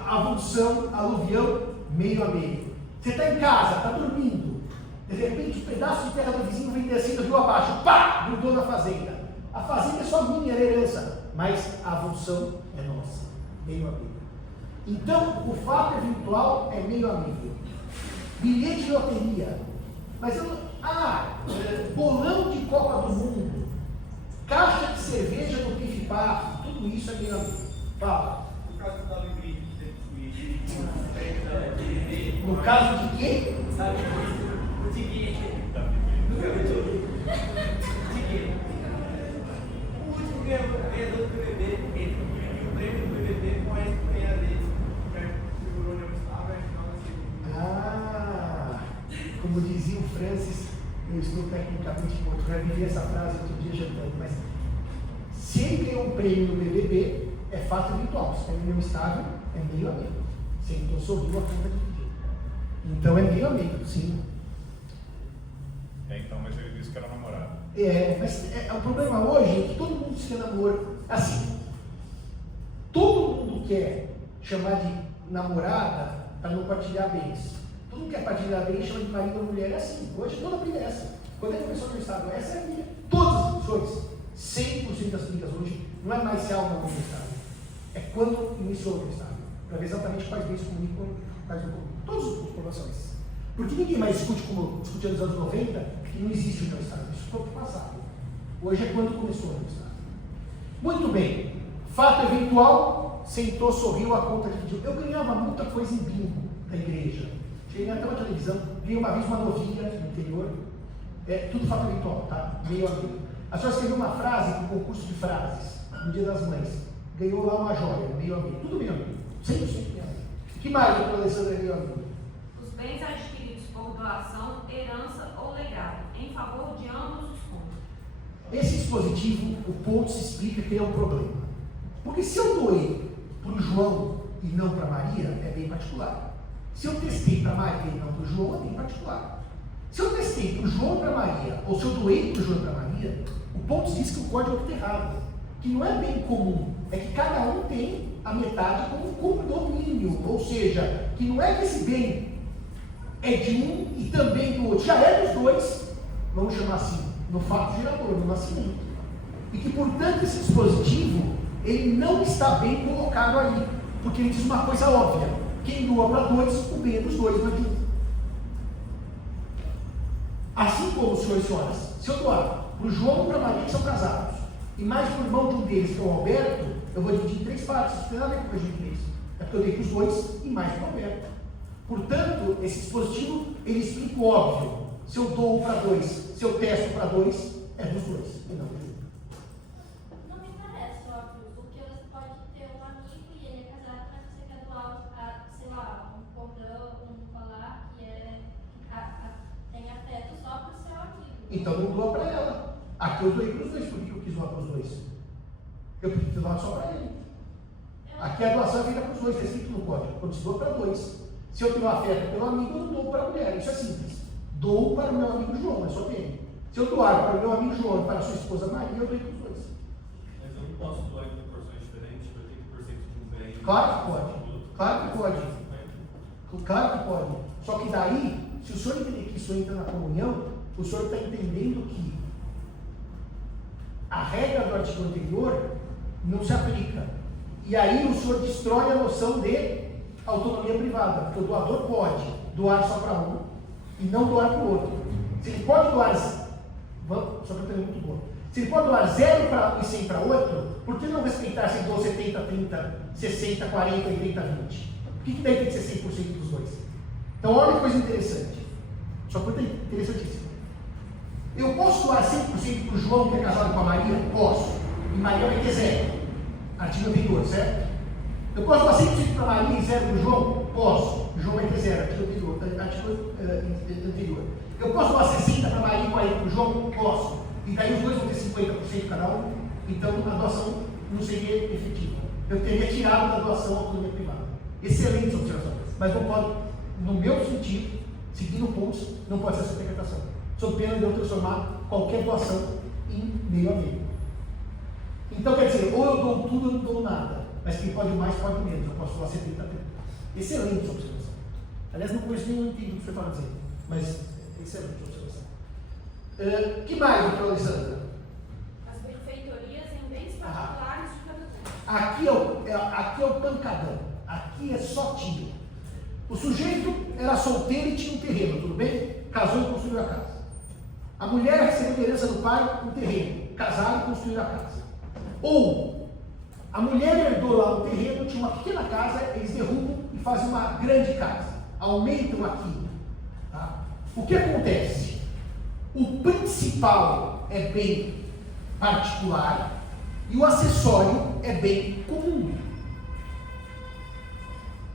avulsão, aluvião, meio a meio. Você está em casa, está dormindo. De repente, um pedaço de terra do vizinho vem descendo rio abaixo, pá! Grudou na fazenda. A fazenda é só minha, é herança, mas a avulsão é nossa, meio a meio. Então, o fato eventual é meio a meio. Bilhete de loteria. Mas eu. Bolão de Copa do Mundo. Caixa de cerveja do Pif-Paf. Tudo isso é meio a meio. Fala. No caso da alegria, No caso de quê? o seguinte, No O último ganhador do BBB, ele dividiu o prêmio do BBB com a ex-companheira dele, que figurou onde eu estava, e final da segunda. Como dizia o Francis, eu estou tecnicamente morto, já vi essa frase outro dia jantando, mas se ele ganhou um prêmio no BBB, é fato virtual. Se tem o meu estável, é meio a meio. Sentou, sorriu, a conta dividida. Então é meio a meio, sim. Então, mas ele disse que era namorado. Mas o problema hoje é que todo mundo se namora. Assim, todo mundo quer chamar de namorada para não partilhar bens. Todo mundo quer partilhar bens, chama de marido ou mulher. É assim. Hoje toda briga é essa. Quando é que começou o Estado? Essa é a briga. Todas as discussões, 100% das brigas hoje, não é mais se há uma no Estado. É quando iniciou o Estado. Para ver exatamente quais bens comunicam, quais não comunicam. Todas as populações. Porque ninguém mais discute como discutia nos anos 90 que não existe o Estado. Isso foi para o passado. Hoje é quando começou o Estado. Muito bem. Fato eventual, sentou, sorriu, a conta dividiu. Eu ganhava muita coisa em bingo da igreja. Cheguei até uma televisão, ganhei uma vez uma novilha no interior. Tudo fato eventual, tá? Meio a meio. A senhora escreveu uma frase para o concurso de frases, no Dia das Mães. Ganhou lá uma joia, meio a meio. Tudo meio a meio. 100% meio a meio. O que mais, doutora Alessandra, é meio a meio? Os bens adquiridos por doação, herança ou legado, em favor de ambos os cônjuges. Esse dispositivo, o ponto se explica que é um problema. Porque se eu doei para o João e não para a Maria, é bem particular. Se eu testei para a Maria e não para o João, é bem particular. Se eu testei para o João e para a Maria, ou se eu doei para o João e para a Maria, o ponto diz que o código está errado. Que não é bem comum, é que cada um tem a metade como condomínio. Ou seja, que não é que esse bem é de um e também do outro. Já é dos dois, vamos chamar assim, no fato gerador, no nascimento. E que, portanto, esse dispositivo, ele não está bem colocado ali. Porque ele diz uma coisa óbvia. Quem doa para dois, o bem é dos dois, não é de um. Assim como, senhores e senhoras, se eu doar para o João e para a Maria, que são casados, e mais para o irmão de um deles, que é o Roberto, eu vou dividir em 3 partes. Não tem nada a ver com o de 3. É porque eu dei para os dois e mais para o Roberto. Portanto, esse dispositivo, ele explica o óbvio. Se eu dou para 2, se eu testo para 2, é dos dois, e não de um. Não me parece óbvio, porque você pode ter um amigo e ele é casado, mas você quer doar, sei lá, um cordão, um colar que tem afeto só para o seu amigo. Então não doa para ela. Aqui eu doei para os dois, por que eu quis doar para os dois? Eu podia ter doado só para ele. Aqui a doação é feita para os dois, está escrito no código. Quando se doa para 2. Se eu tenho afeto pelo amigo, eu não dou para a mulher. Isso é simples. Dou para o meu amigo João, é só dele. Se eu doar para o meu amigo João e para a sua esposa Maria, eu dou para os dois. Mas eu não posso doar em proporções diferentes, 80% de um bem. Claro que pode. Claro que pode. Claro que pode. Só que daí, se o senhor entender que isso entra na comunhão, o senhor está entendendo que a regra do artigo anterior não se aplica. E aí o senhor destrói a noção de autonomia privada, porque o doador pode doar só para um e não doar para o outro. Se ele pode doar, só para ter muito bom, se ele pode doar 0 para um e 100 para outro, por que não respeitar se ele doou 70, 30, 60, 40 e 30, 20? Por que daí tem que ser 100% dos dois? Então olha que coisa interessante, só coisa interessantíssima. Eu posso doar 100% para o João que é casado com a Maria? Posso. E Maria vai ter 0. Artigo anterior, certo? Eu posso doar 100% para a Maria e 0 para o João? Posso. O João vai ter 0. Artigo anterior. Eu posso doar 60 para a Maria e 40 para o João? Posso. E daí os dois vão ter 50% cada um. Então a doação não seria efetiva. Eu teria tirado da doação a autonomia privada. Excelente observação. Mas não pode, no meu sentido, seguindo pontos, não pode ser essa interpretação. Sob pena de eu transformar qualquer doação em meio a meio. Então quer dizer, ou eu dou tudo ou não dou nada. Mas quem pode mais, pode menos. Eu posso doar 70 a 30. Excelente essa observação. Aliás, não conheço nem entendi o que você estava dizendo. Mas excelente observação. Que mais, doutora Alessandra? As benfeitorias em bens particulares de cada um. Aqui é o pancadão. Aqui é só tiro. O sujeito era solteiro e tinha um terreno, tudo bem? Casou e construiu a casa. A mulher recebeu herança do pai, um terreno. Casaram e construíram a casa. Ou a mulher herdou lá um terreno, tinha uma pequena casa, eles derrubam e fazem uma grande casa. Aumentam aqui. Tá? O que acontece? o principal é bem particular e o acessório é bem comum.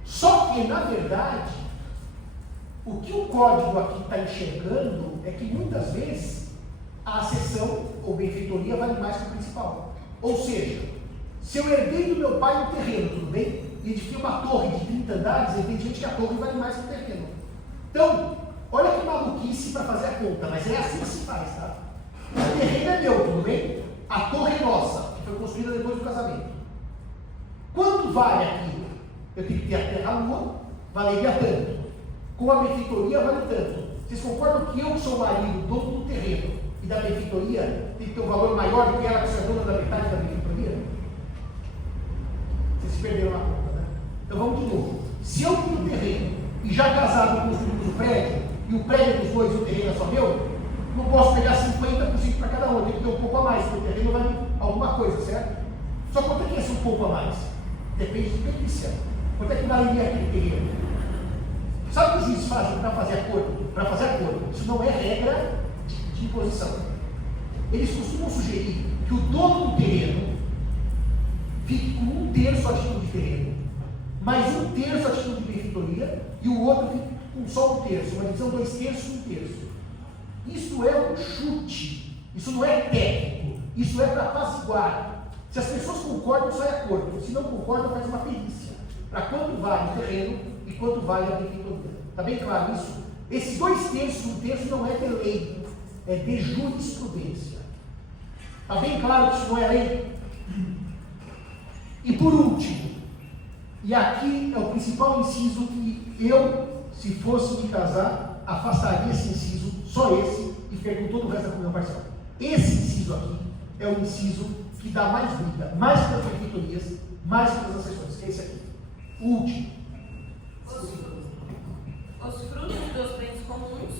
Só que, na verdade, o que o código aqui está enxergando é que muitas vezes a acessão ou benfeitoria vale mais que o principal. Ou seja, se eu herdei do meu pai um terreno, tudo bem? E edifiquei uma torre de 30 andares, evidentemente que a torre vale mais que o terreno. Então, olha que maluquice para fazer a conta, mas é assim que se faz, tá? O terreno é meu, tudo bem? A torre é nossa, que foi construída depois do casamento. Quanto vale aquilo? Eu tenho que ter a terra-lua, valeria tanto. Com a benfeitoria vale tanto. Vocês concordam que eu sou o marido, dono do terreno e da benfeitoria, tem que ter um valor maior do que ela que é dona da metade da benfeitoria? Vocês se perderam na conta, né? Então vamos de novo. Se eu tenho um terreno e já casado construímos o prédio, e o prédio é dos dois e o terreno é só meu, não posso pegar 50% para cada um, eu tenho que ter um pouco a mais, porque o terreno vale alguma coisa, certo? Só quanto é que é esse um pouco a mais? Depende de perícia. Quanto é que valeria aquele terreno? Sabe o que os juízes fazem para fazer acordo? Para fazer acordo. Isso não é regra de imposição. Eles costumam sugerir que o dono do terreno fique com 1/3 a título de terreno, mais 1/3 a título de benfeitoria, e o outro fique com só 1/3, uma divisão 2/3, 1/3. Isso é um chute, isso não é técnico, isso é para apaziguar. Se as pessoas concordam, sai acordo. Se não concordam, faz uma perícia. Para quanto vale o terreno e quanto vale a benfeitoria. Está bem claro isso? Esses 2/3, 1/3 não é de lei, é de jurisprudência. Está bem claro que isso não é lei? E por último, e aqui é o principal inciso que eu, se fosse me casar, afastaria esse inciso, só esse, e ficaria com todo o resto da comunhão parcial. Esse inciso aqui é o inciso que dá mais briga, mais para as benfeitorias, mais para as acessões, que é esse aqui. O último. Os frutos dos bens comuns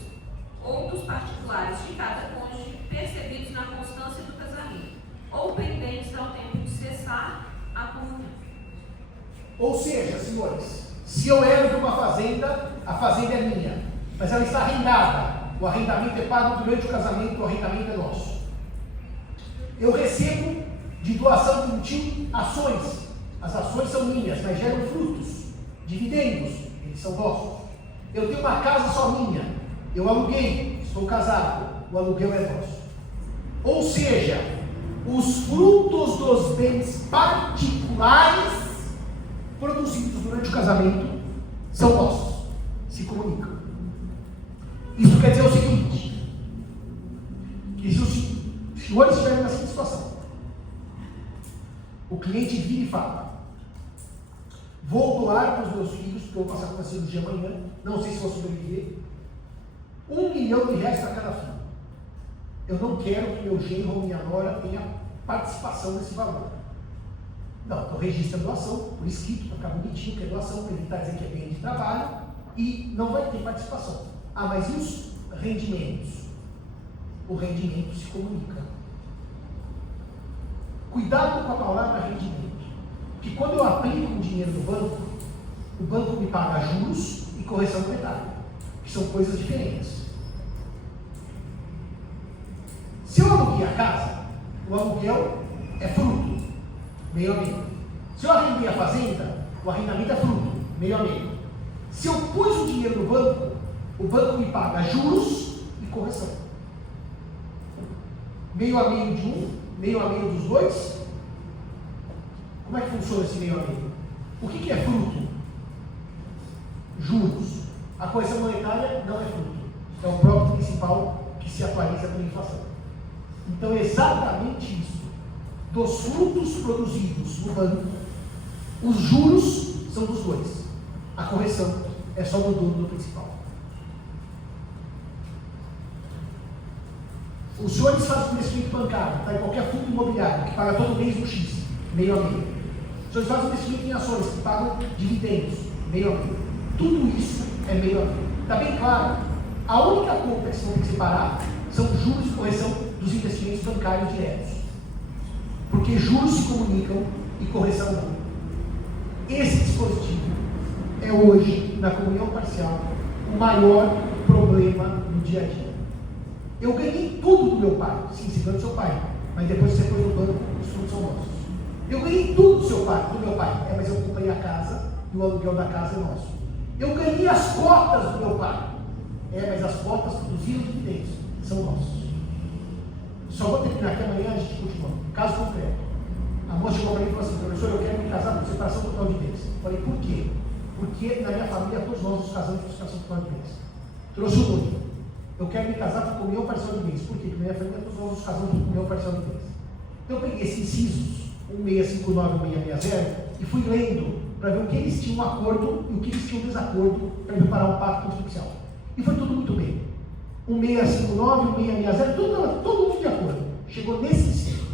ou dos particulares de cada cônjuge percebidos na constância do casamento, ou pendentes ao tempo de cessar a comunhão. Ou seja, senhores, se eu herdo uma fazenda, a fazenda é minha, mas ela está arrendada, o arrendamento é pago durante o casamento, o arrendamento é nosso. Eu recebo de doação de um tio ações, as ações são minhas, mas geram frutos, dividendos, eles são nossos. Eu tenho uma casa só minha, eu aluguei, estou casado, o aluguel é nosso. Ou seja, os frutos dos bens particulares produzidos durante o casamento são nossos, se comunicam. Isso quer dizer o seguinte, que se os senhores estiverem nessa situação, o cliente vira e fala: vou doar para os meus filhos, porque eu vou passar por uma cirurgia amanhã, não sei se vou sobreviver, R$1 milhão para cada filho. Eu não quero que meu genro ou minha nora tenha participação nesse valor. Não, então registra a doação, por escrito, para ficar bonitinho, que é doação, para evitar dizer que é bem de trabalho, e não vai ter participação. Ah, mas e os rendimentos? O rendimento se comunica. Cuidado com a palavra rendimento, que quando eu aplico um dinheiro no banco, o banco me paga juros e correção monetária, que são coisas diferentes. Se eu aluguei a casa, o aluguel é fruto, meio a meio. Se eu arrendei a fazenda, o arrendamento é fruto, meio a meio. Se eu pus o dinheiro no banco, o banco me paga juros e correção. Meio a meio de um, meio a meio dos dois. Como é que funciona esse meio a meio? O que é fruto? Juros. A correção monetária não é fruto. É o próprio principal que se atualiza pela inflação. Então é exatamente isso. Dos frutos produzidos no banco, os juros são dos dois. A correção é só do dono do principal. Os senhores fazem investimento bancário, está em qualquer fundo imobiliário, que paga todo mês um X, meio a meio. Os senhores fazem investimento em ações, que pagam dividendos, meio a meio. Tudo isso é meio a meio. Está bem claro? A única conta que vocês vão ter que separar são juros e correção dos investimentos bancários diretos. Porque juros se comunicam e correção não. Esse dispositivo é hoje, na comunhão parcial, o maior problema no dia a dia. Eu ganhei tudo do meu pai. Sim, você ganhou do seu pai. Mas depois você foi no banco, os frutos são nossos. Eu ganhei tudo do seu pai, do meu pai. Mas eu comprei a casa e o aluguel da casa é nosso. Eu ganhei as cotas do meu pai. Mas as cotas produziram dividendos. São nossos. Só vou terminar aqui, amanhã a gente continua. Caso concreto. A moça chegou para mim e falou assim: professor, eu quero me casar por separação total de bens. Eu falei: por quê? Porque na minha família todos nós nos casamos por separação total de bens. Trouxe o noivo. Eu quero me casar por comunhão parcial de bens. Por quê? Porque na minha família todos nós nos casamos por comunhão parcial de bens. Então eu peguei esses incisos, 1659 e 1660, e fui lendo para ver o que eles tinham acordo e o que eles tinham desacordo para preparar um pacto constitucional. E foi tudo muito bem. 1659, 1660, todo mundo de acordo. Chegou nesse inciso.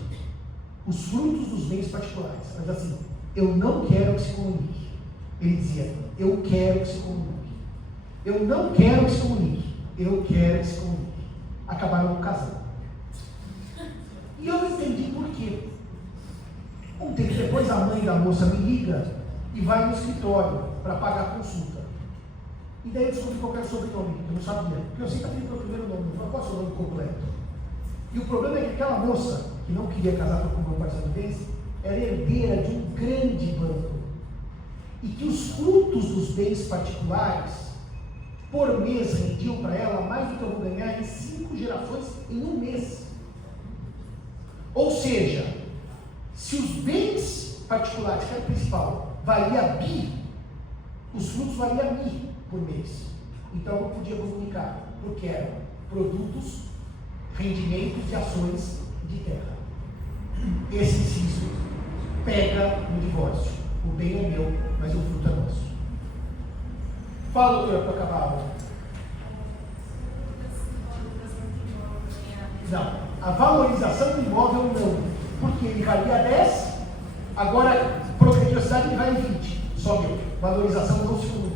Os frutos dos bens particulares. Mas assim, eu não quero que se comunique. Ele dizia: eu quero que se comunique. Eu não quero que se comunique. Eu quero que se comunique. Acabaram no casal. E eu não entendi por quê. Um tempo depois, a mãe da moça me liga e vai no escritório para pagar a consulta. E daí eu descobri qual era o sobrenome. Eu não sabia. Porque eu sempre aprendi o primeiro nome. Eu falei: qual é o seu nome completo? E o problema é que aquela moça, que não queria casar com o meu parceiro de bens, era herdeira de um grande banco. E que os frutos dos bens particulares, por mês, rendiam para ela mais do que eu vou ganhar em 5 gerações em um mês. Ou seja, se os bens particulares, que era o principal, valia bi, os frutos valiam 1.000 por mês. Então eu não podia comunicar, porque eram produtos, rendimentos de ações de terra. Esse inciso pega no divórcio. O bem é meu, mas o fruto é nosso. Fala, doutora, para acabar a aula. Não, a valorização do imóvel não. Porque ele valia 10, agora progredividade ele vai em 20. Só que valorização não se comunica.